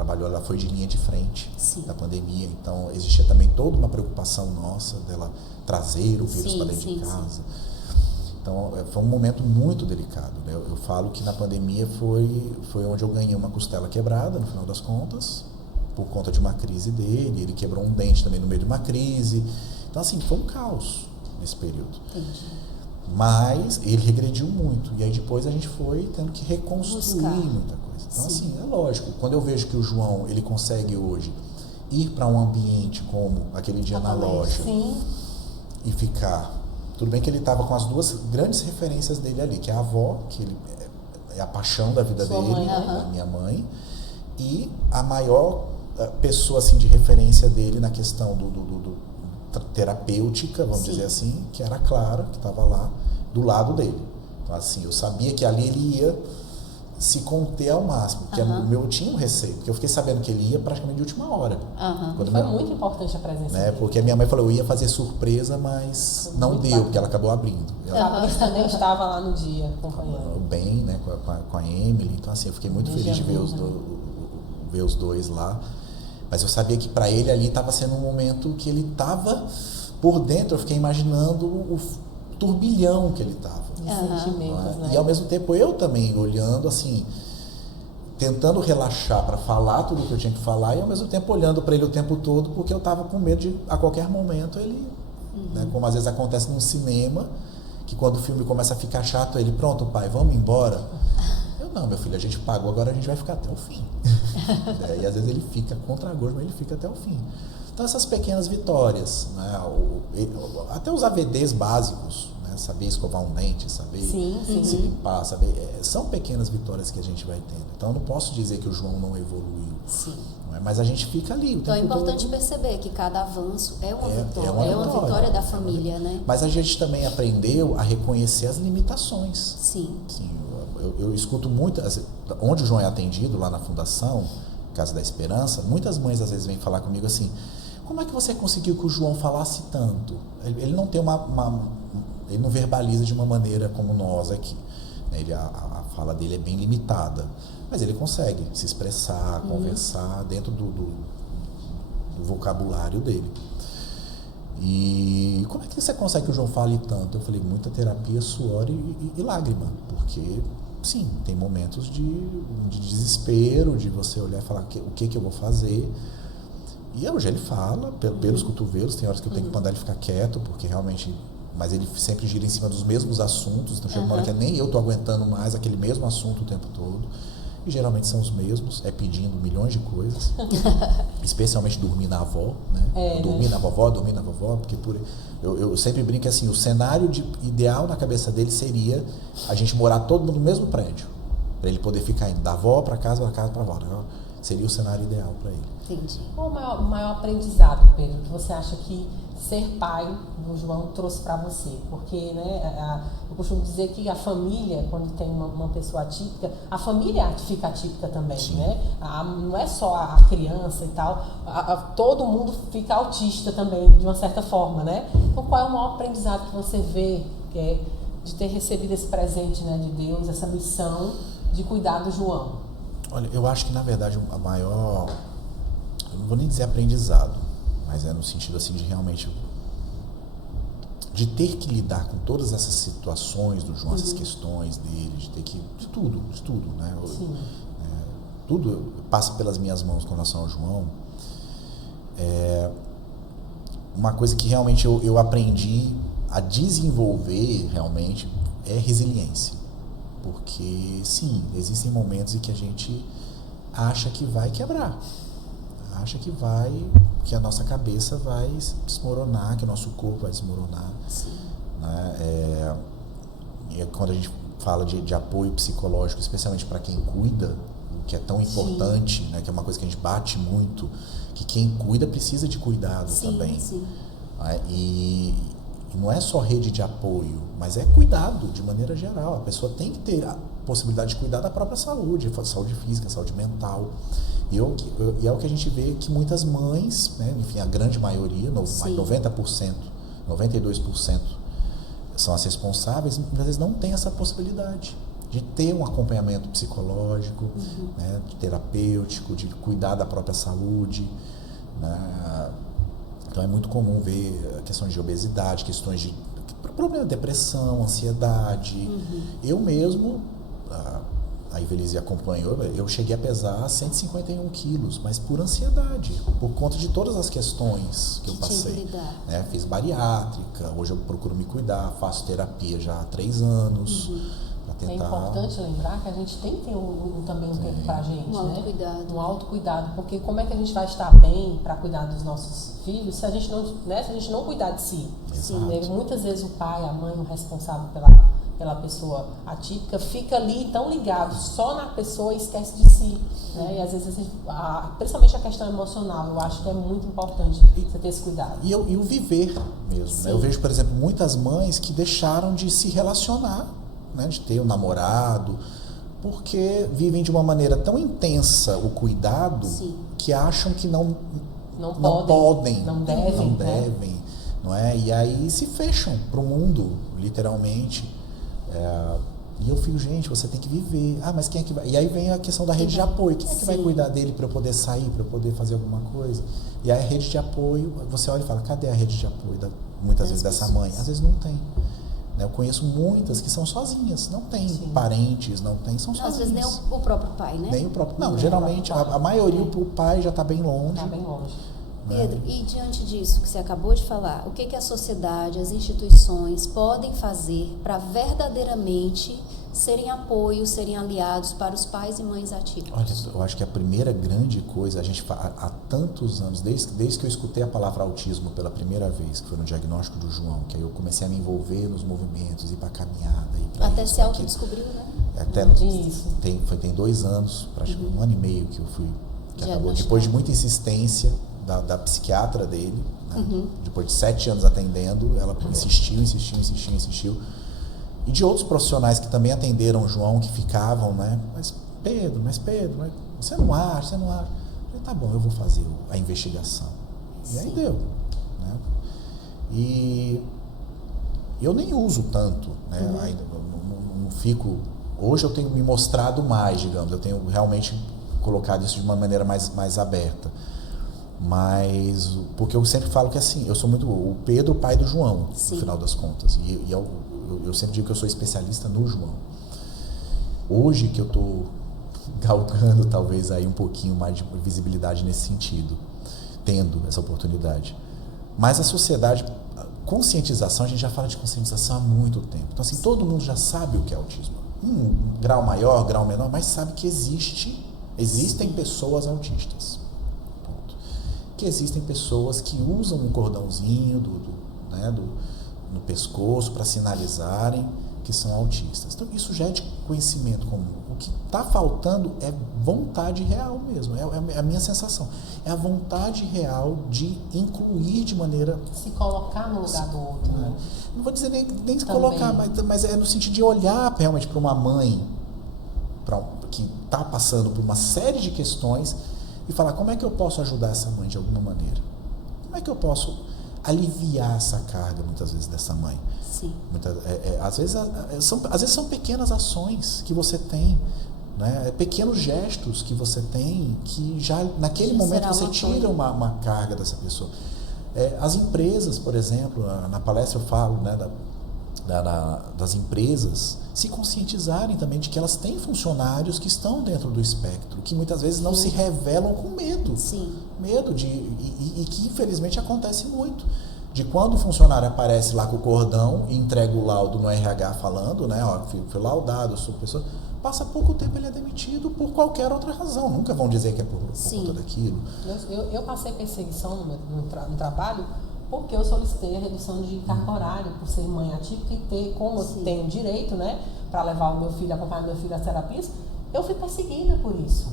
Ela foi de linha de frente da pandemia, então existia também toda uma preocupação nossa dela trazer o vírus para dentro de casa. Então foi um momento muito delicado, né? Eu falo que na pandemia foi onde eu ganhei uma costela quebrada, no final das contas, por conta de uma crise dele. Ele quebrou um dente também no meio de uma crise. Então assim, foi um caos nesse período. Entendi. Mas ele regrediu muito, e aí depois a gente foi tendo que reconstruir muita coisa. Então, assim, é lógico, quando eu vejo que o João, ele consegue hoje ir para um ambiente como aquele dia na loja e ficar... Tudo bem que ele estava com as duas grandes referências dele ali, que é a avó, que ele é a paixão da vida dele, mãe, a minha mãe, e a maior pessoa, assim, de referência dele na questão do terapêutica, vamos dizer assim, que era a Clara, que estava lá do lado dele. Então, assim, eu sabia que ali ele ia se conter ao máximo, porque eu tinha um receio, porque eu fiquei sabendo que ele ia praticamente de última hora. Foi muito importante a presença dele. Porque a minha mãe falou, eu ia fazer surpresa, mas não deu, porque ela acabou abrindo. Ela também estava lá no dia, acompanhando. Bem, né, com a Emily. Então, assim, eu fiquei muito feliz de ver os dois lá. Mas eu sabia que para ele ali estava sendo um momento que ele estava por dentro. Eu fiquei imaginando o turbilhão que ele estava. Sentimentos, né? E ao mesmo tempo eu também olhando assim, tentando relaxar para falar tudo o que eu tinha que falar, e ao mesmo tempo olhando para ele o tempo todo, porque eu estava com medo de a qualquer momento ele, né, como às vezes acontece num cinema, que quando o filme começa a ficar chato, ele, pronto, pai, vamos embora. Eu, não, meu filho, a gente pagou, agora a gente vai ficar até o fim. E às vezes ele fica contra gosto, mas ele fica até o fim. Então essas pequenas vitórias, né, até os AVDs básicos, saber escovar um dente, saber se limpar, são pequenas vitórias que a gente vai tendo. Então eu não posso dizer que o João não evoluiu. Não é? Mas a gente fica ali. Então é importante perceber que cada avanço é uma vitória da família, né? Mas a gente também aprendeu a reconhecer as limitações. Sim. Eu escuto muito, onde o João é atendido, lá na Fundação Casa da Esperança, muitas mães às vezes vêm falar comigo assim, como é que você conseguiu que o João falasse tanto? Ele não tem ele não verbaliza de uma maneira como nós aqui. A fala dele é bem limitada, mas ele consegue se expressar, conversar dentro do vocabulário dele. E como é que você consegue que o João fale tanto? Eu falei, muita terapia, suor e lágrima, porque sim, tem momentos de desespero, de você olhar e falar o que eu vou fazer. E hoje ele fala pelos cotovelos, tem horas que eu tenho que mandar ele ficar quieto, porque realmente... Mas ele sempre gira em cima dos mesmos assuntos, então chega uma hora que nem eu tô aguentando mais aquele mesmo assunto o tempo todo. E geralmente são os mesmos, pedindo milhões de coisas. Especialmente dormir na avó, né? Dormir na vovó, porque eu sempre brinco assim, o cenário ideal na cabeça dele seria a gente morar todo mundo no mesmo prédio. Para ele poder ficar indo da avó para casa, para avó. Seria o cenário ideal para ele. Entendi. Qual o maior aprendizado, Pedro, que você acha que ser pai do João trouxe para você? Porque, né, eu costumo dizer que a família, quando tem uma pessoa atípica, a família fica atípica também, né? Não é só a criança e tal, todo mundo fica autista também, de uma certa forma, né? Então, qual é o maior aprendizado que você vê de ter recebido esse presente, né, de Deus, essa missão de cuidar do João? Olha, eu acho que, na verdade, a maior... Eu não vou nem dizer aprendizado, mas é no sentido assim de realmente de ter que lidar com todas essas situações do João, essas questões dele, de ter que de tudo, né? Tudo passa pelas minhas mãos com relação ao João. Uma coisa que realmente eu aprendi a desenvolver realmente é resiliência, porque sim, existem momentos em que a gente acha que vai quebrar. Acha que a nossa cabeça vai desmoronar, que o nosso corpo vai desmoronar. Sim. Né? E quando a gente fala de apoio psicológico, especialmente para quem cuida, que é tão importante, né, que é uma coisa que a gente bate muito, que quem cuida precisa de cuidado também. Sim. E não é só rede de apoio, mas é cuidado de maneira geral. A pessoa tem que ter a possibilidade de cuidar da própria saúde física, saúde mental. E é o que a gente vê que muitas mães, né, enfim, a grande maioria, 90%, 92% são as responsáveis, muitas vezes não tem essa possibilidade de ter um acompanhamento psicológico, né, terapêutico, de cuidar da própria saúde, né? Então é muito comum ver questões de obesidade, questões de problema de depressão, ansiedade. Eu mesmo, a Ivelise acompanhou, eu cheguei a pesar 151 quilos, mas por ansiedade, por conta de todas as questões que eu passei. Né? Fiz bariátrica, hoje eu procuro me cuidar, faço terapia já há 3 anos. É importante lembrar que a gente tem que ter também um tempo pra gente, autocuidado. Um autocuidado, porque como é que a gente vai estar bem para cuidar dos nossos filhos se a gente não, né, se a gente não cuidar de si? Né? Muitas vezes o pai, a mãe, o responsável pela pessoa atípica fica ali tão ligado só na pessoa e esquece de si, né? E às vezes principalmente a questão emocional, eu acho que é muito importante você ter esse cuidado. E o viver mesmo, né? Eu vejo, por exemplo, muitas mães que deixaram de se relacionar, né, de ter um namorado, porque vivem de uma maneira tão intensa o cuidado que acham que não podem, não devem, não é? E aí se fecham para o mundo, literalmente. E eu fico, gente, você tem que viver. Mas quem é que vai? E aí vem a questão da rede de apoio. Quem é que vai cuidar dele para eu poder sair, para eu poder fazer alguma coisa? E aí a rede de apoio, você olha e fala, cadê a rede de apoio muitas vezes dessa mãe? Às vezes não tem. Eu conheço muitas que são sozinhas, não tem parentes, são sozinhas. Às vezes nem o próprio pai, né? Nem o próprio. Não, geralmente a maioria o pai já está bem longe. Está bem longe. Pedro, e diante disso que você acabou de falar, o que a sociedade, as instituições podem fazer para verdadeiramente serem apoio, serem aliados para os pais e mães atípicos? Olha, eu acho que a primeira grande coisa, a gente há tantos anos, desde que eu escutei a palavra autismo pela primeira vez, que foi no diagnóstico do João, que aí eu comecei a me envolver nos movimentos, ir para caminhada, até se autodescobriu, né? Até isso. Tem 2 anos, praticamente 1 ano e meio que eu fui, que acabou depois de muita insistência da psiquiatra dele, né? Depois de 7 anos atendendo, ela insistiu. E de outros profissionais que também atenderam o João, que ficavam, né? Mas Pedro, você não acha? Eu falei, tá bom, eu vou fazer a investigação. E aí deu, né? E eu nem uso tanto, né? Ainda não fico... Hoje eu tenho me mostrado mais, digamos, eu tenho realmente colocado isso de uma maneira mais aberta. Mas, porque eu sempre falo que assim, eu sou muito o Pedro, pai do João, no final das contas. E eu sempre digo que eu sou especialista no João. Hoje que eu estou galgando talvez aí um pouquinho mais de visibilidade nesse sentido, tendo essa oportunidade. Mas a sociedade, conscientização, a gente já fala de conscientização há muito tempo. Então assim, todo mundo já sabe o que é autismo. Grau maior, grau menor, mas sabe que existem pessoas autistas. Que existem pessoas que usam um cordãozinho no pescoço para sinalizarem que são autistas. Então isso já é de conhecimento comum. O que está faltando é vontade real mesmo, é a minha sensação. É a vontade real de incluir de maneira... Se colocar no lugar do outro. Né? Não vou dizer nem se colocar, mas é no sentido de olhar realmente para uma mãe que está passando por uma série de questões e falar, como é que eu posso ajudar essa mãe de alguma maneira? Como é que eu posso aliviar essa carga, muitas vezes, dessa mãe? Sim. Às vezes são pequenas ações que você tem, né? Pequenos gestos que você tem, que já naquele momento você tira uma carga dessa pessoa. As empresas, por exemplo, na palestra eu falo, né, das empresas se conscientizarem também de que elas têm funcionários que estão dentro do espectro, que muitas vezes não se revelam com medo. Sim. Medo e que infelizmente acontece muito. De quando o funcionário aparece lá com o cordão e entrega o laudo no RH falando, né, fui laudado, sou pessoa, passa pouco tempo ele é demitido por qualquer outra razão. Nunca vão dizer que é por conta daquilo. Eu passei perseguição no trabalho porque eu solicitei a redução de carga horária por ser mãe atípica e ter, como eu tenho direito, né, para levar o meu filho, acompanhar meu filho às terapias, eu fui perseguida por isso.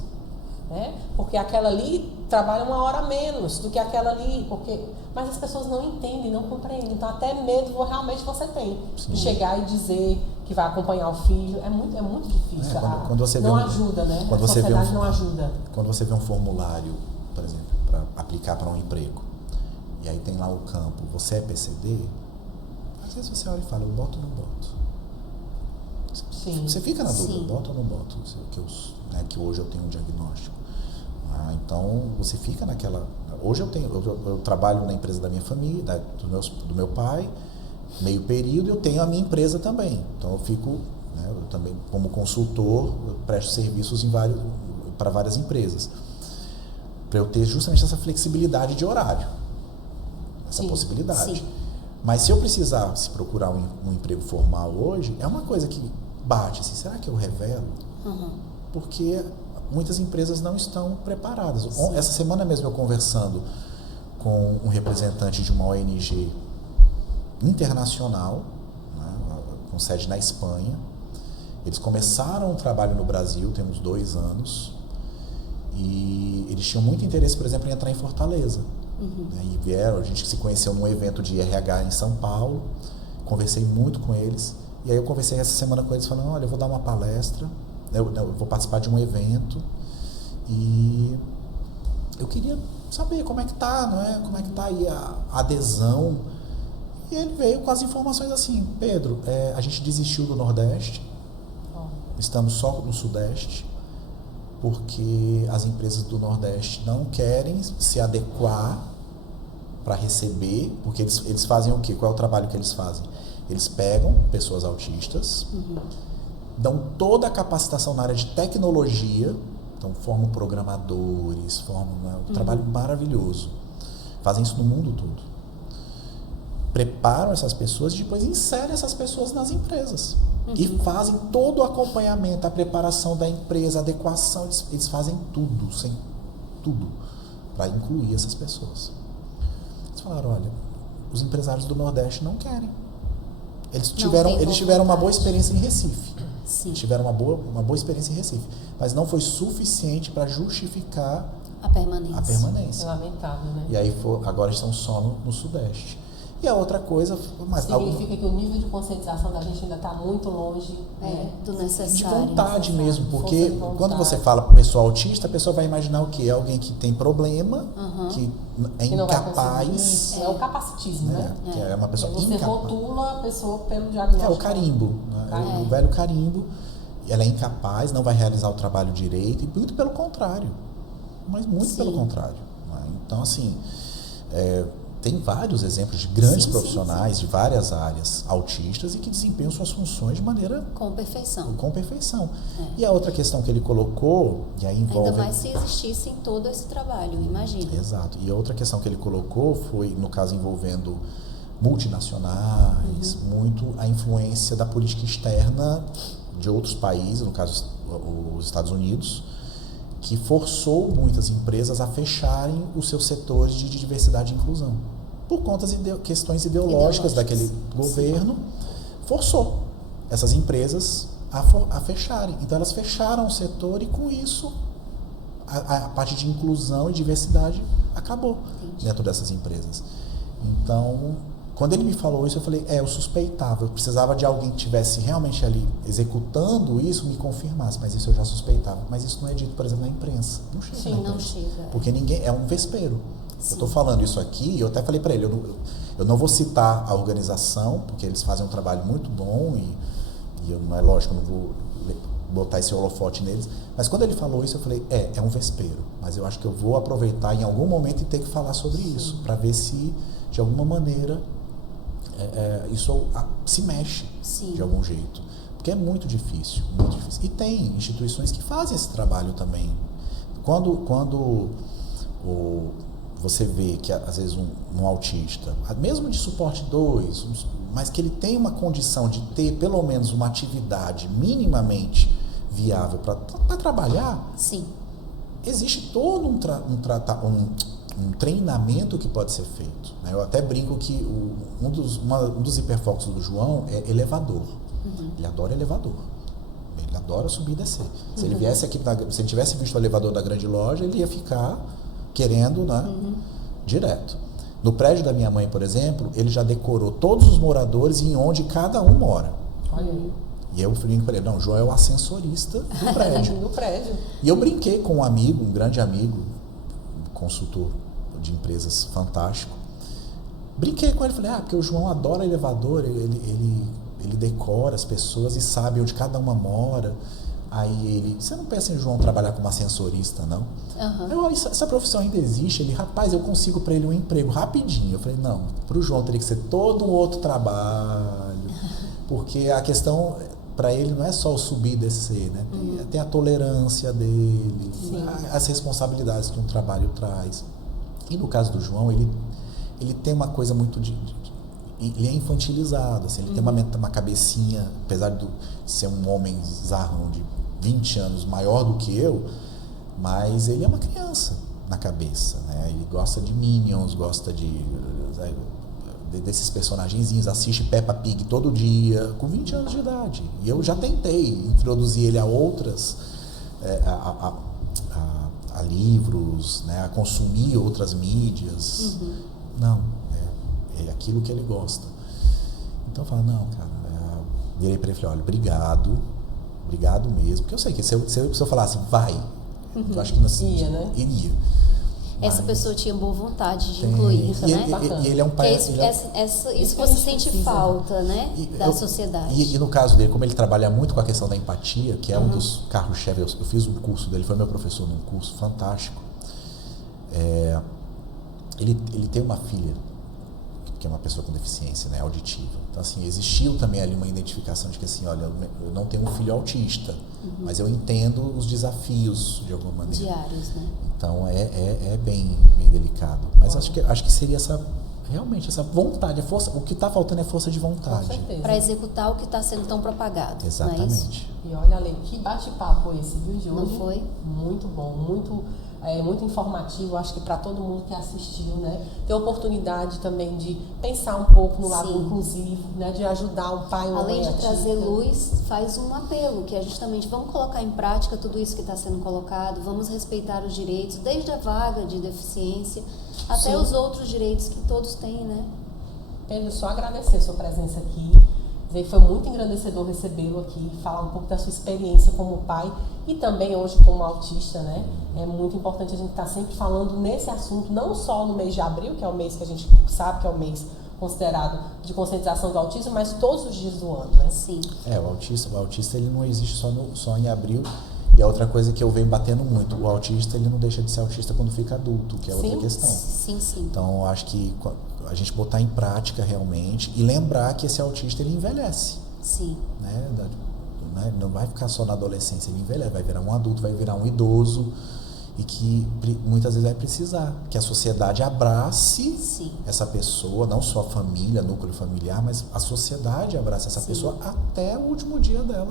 Né? Porque aquela ali trabalha 1 hora menos do que aquela ali, mas as pessoas não entendem, não compreendem. Então até medo realmente você tem de chegar e dizer que vai acompanhar o filho. É muito difícil. Quando você não vê ajuda, né? Quando a você sociedade não ajuda. Quando você vê um formulário, por exemplo, para aplicar para um emprego, e aí tem lá o campo, você é PCD, às vezes você olha e fala, eu boto ou não boto? Sim. Você fica na dúvida, Sim. boto ou não boto? Que hoje eu tenho um diagnóstico. Então, você fica naquela... Hoje eu trabalho na empresa da minha família, do meu pai, meio período, eu tenho a minha empresa também. Então, eu fico, né, eu também, como consultor, eu presto serviços para várias empresas. Para eu ter justamente essa flexibilidade de horário. Essa possibilidade. Sim. Mas se eu precisar procurar um emprego formal hoje, é uma coisa que bate. Assim, será que eu revelo? Uhum. Porque muitas empresas não estão preparadas. Sim. Essa semana mesmo eu conversando com um representante de uma ONG internacional, né, com sede na Espanha. Eles começaram o trabalho no Brasil, tem uns 2 anos, e eles tinham muito interesse, por exemplo, em entrar em Fortaleza. Uhum. Né, e vieram, a gente se conheceu num evento de RH em São Paulo, conversei muito com eles, e aí eu conversei essa semana com eles falando, olha, eu vou dar uma palestra, eu vou participar de um evento e eu queria saber como é que tá, não é? Como é que tá aí a adesão. E ele veio com as informações assim, Pedro, a gente desistiu do Nordeste, estamos só no Sudeste, porque as empresas do Nordeste não querem se adequar para receber, porque eles fazem o quê? Qual é o trabalho que eles fazem? Eles pegam pessoas autistas, dão toda a capacitação na área de tecnologia, então formam programadores, um trabalho maravilhoso. Fazem isso no mundo todo. Preparam essas pessoas e depois inserem essas pessoas nas empresas. E fazem todo o acompanhamento, a preparação da empresa, a adequação, eles fazem tudo, tudo, para incluir essas pessoas. Eles falaram, olha, os empresários do Nordeste não querem. Eles tiveram uma boa experiência em Recife. Sim. Tiveram uma boa experiência em Recife. Mas não foi suficiente para justificar a permanência. É lamentável, né? E aí agora estão só no Sudeste. E a outra coisa... Significa que o nível de conscientização da gente ainda está muito longe do necessário. De vontade mesmo, porque vontade. Quando você fala para pessoa autista, a pessoa vai imaginar o quê? Alguém que tem problema, que é incapaz. É o capacitismo, né? Que é uma pessoa você incapaz. Rotula a pessoa pelo diagnóstico. É o carimbo, né? O velho carimbo. Ela é incapaz, não vai realizar o trabalho direito, e muito pelo contrário. Mas muito pelo contrário. Né? Então, assim... tem vários exemplos de grandes profissionais de várias áreas autistas e que desempenham suas funções de maneira... Com perfeição. E a outra questão que ele colocou, e aí envolve... Ainda mais se existisse em todo esse trabalho, imagina. Exato. E a outra questão que ele colocou foi, no caso envolvendo multinacionais, muito a influência da política externa de outros países, no caso os Estados Unidos, que forçou muitas empresas a fecharem os seus setores de diversidade e inclusão. Por conta de questões ideológicas daquele governo, forçou essas empresas a fecharem. Então elas fecharam o setor e com isso a parte de inclusão e diversidade acabou dentro dessas empresas. Então, quando ele me falou isso, eu falei, eu suspeitava, eu precisava de alguém que estivesse realmente ali executando isso, me confirmasse, mas isso eu já suspeitava. Mas isso não é dito, por exemplo, na imprensa. Não chega. Sim, não chega. Porque ninguém, é um vespeiro. Sim. Eu estou falando isso aqui, e eu até falei para ele, eu não vou citar a organização, porque eles fazem um trabalho muito bom, e eu, não é lógico, eu não vou botar esse holofote neles, mas quando ele falou isso, eu falei, é um vespeiro, mas eu acho que eu vou aproveitar em algum momento e ter que falar sobre isso, para ver se, de alguma maneira, isso se mexe de algum jeito, porque é muito difícil. E tem instituições que fazem esse trabalho também. Quando você vê que às vezes um autista, mesmo de suporte 2, mas que ele tem uma condição de ter pelo menos uma atividade minimamente viável para trabalhar, sim, existe todo um treinamento que pode ser feito. Né? Eu até brinco que um dos hiperfocos do João é elevador. Ele adora elevador. Ele adora subir e descer. Se ele viesse aqui, se ele tivesse visto o elevador da grande loja, ele ia ficar querendo, né? Direto. No prédio da minha mãe, por exemplo, ele já decorou todos os moradores e em onde cada um mora. Olha aí. E eu falei para ele, não, o João é o ascensorista do prédio. Do prédio. E eu brinquei com um amigo, um grande amigo, consultor de empresas fantástico. Brinquei com ele, falei, porque o João adora elevador, ele decora as pessoas e sabe onde cada uma mora. Aí ele, você não pensa em João trabalhar como ascensorista, não? Essa profissão ainda existe. Ele, rapaz, eu consigo para ele um emprego rapidinho. Eu falei, não, para o João teria que ser todo um outro trabalho. Porque a questão, para ele, não é só o subir e descer, né? Tem a tolerância dele, as responsabilidades que um trabalho traz. E no caso do João, ele tem uma coisa muito ele é infantilizado, assim, ele tem uma cabecinha, apesar de ser um homem zarrão de 20 anos maior do que eu, mas ele é uma criança na cabeça, né? Ele gosta de Minions, gosta desses personagenzinhos, assiste Peppa Pig todo dia, com 20 anos de idade. E eu já tentei introduzir ele a outras, a livros, né? A consumir outras mídias. Não, é aquilo que ele gosta. Então eu falo, não, cara, virei para ele e falei, olha, obrigado mesmo, porque eu sei que se eu falasse, vai, eu acho que não ia, né? Iria. Essa pessoa tinha boa vontade de incluir, né? E ele é um pai... Isso você sente falta, né? Da sociedade. E no caso dele, como ele trabalha muito com a questão da empatia, que é um dos carros-chave, eu fiz um curso dele, foi meu professor num curso fantástico. Ele tem uma filha, que é uma pessoa com deficiência, né, auditiva. Então, assim, existiu também ali uma identificação de que, assim, olha, eu não tenho um filho autista, mas eu entendo os desafios, de alguma maneira. Diários, né? Então, é bem delicado. Mas acho que seria realmente essa vontade, a força. O que está faltando é força de vontade. Para executar o que está sendo tão propagado. Exatamente. Não é isso? E olha, Ale, que bate-papo esse, viu, Júlio? Não foi? Muito bom, muito informativo, acho que para todo mundo que assistiu, né? Ter oportunidade também de pensar um pouco no lado inclusivo, né? De ajudar um pai e uma mãe Além de trazer atípica. luz, faz um apelo, que é justamente, vamos colocar em prática tudo isso que está sendo colocado, vamos respeitar os direitos, desde a vaga de deficiência até os outros direitos que todos têm, né? Pedro, só agradecer a sua presença aqui. Dizer que foi muito engrandecedor recebê-lo aqui, falar um pouco da sua experiência como pai e também hoje como autista, né? É muito importante a gente estar sempre falando nesse assunto, não só no mês de abril, que é o mês que a gente sabe que é o mês considerado de conscientização do autismo, mas todos os dias do ano, né? Sim. O autista ele não existe só em abril. E a outra coisa que eu venho batendo muito, o autista ele não deixa de ser autista quando fica adulto, que é outra questão. Sim. Então, eu acho que a gente botar em prática realmente e lembrar que esse autista ele envelhece. Sim. Né? Não vai ficar só na adolescência, ele envelhece, vai virar um adulto, vai virar um idoso e que muitas vezes vai precisar que a sociedade abrace essa pessoa, não só a família, núcleo familiar, mas a sociedade abrace essa pessoa até o último dia dela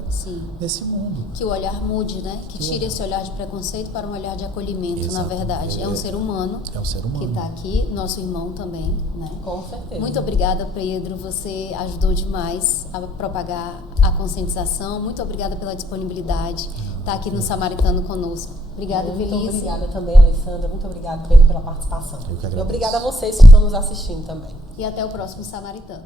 nesse mundo. Que o olhar mude, né? Que tire esse olhar de preconceito para um olhar de acolhimento, na verdade. É um ser humano. É um ser humano. Que está aqui, nosso irmão também, né? Com certeza. Muito obrigada, Pedro. Você ajudou demais a propagar a conscientização. Muito obrigada pela disponibilidade. Está aqui no Samaritano conosco. Obrigada, Feliz. Muito obrigada também, Alessandra. Muito obrigada, Pedro, pela participação. Eu que agradeço. E obrigada a vocês que estão nos assistindo também. E até o próximo Samaritano.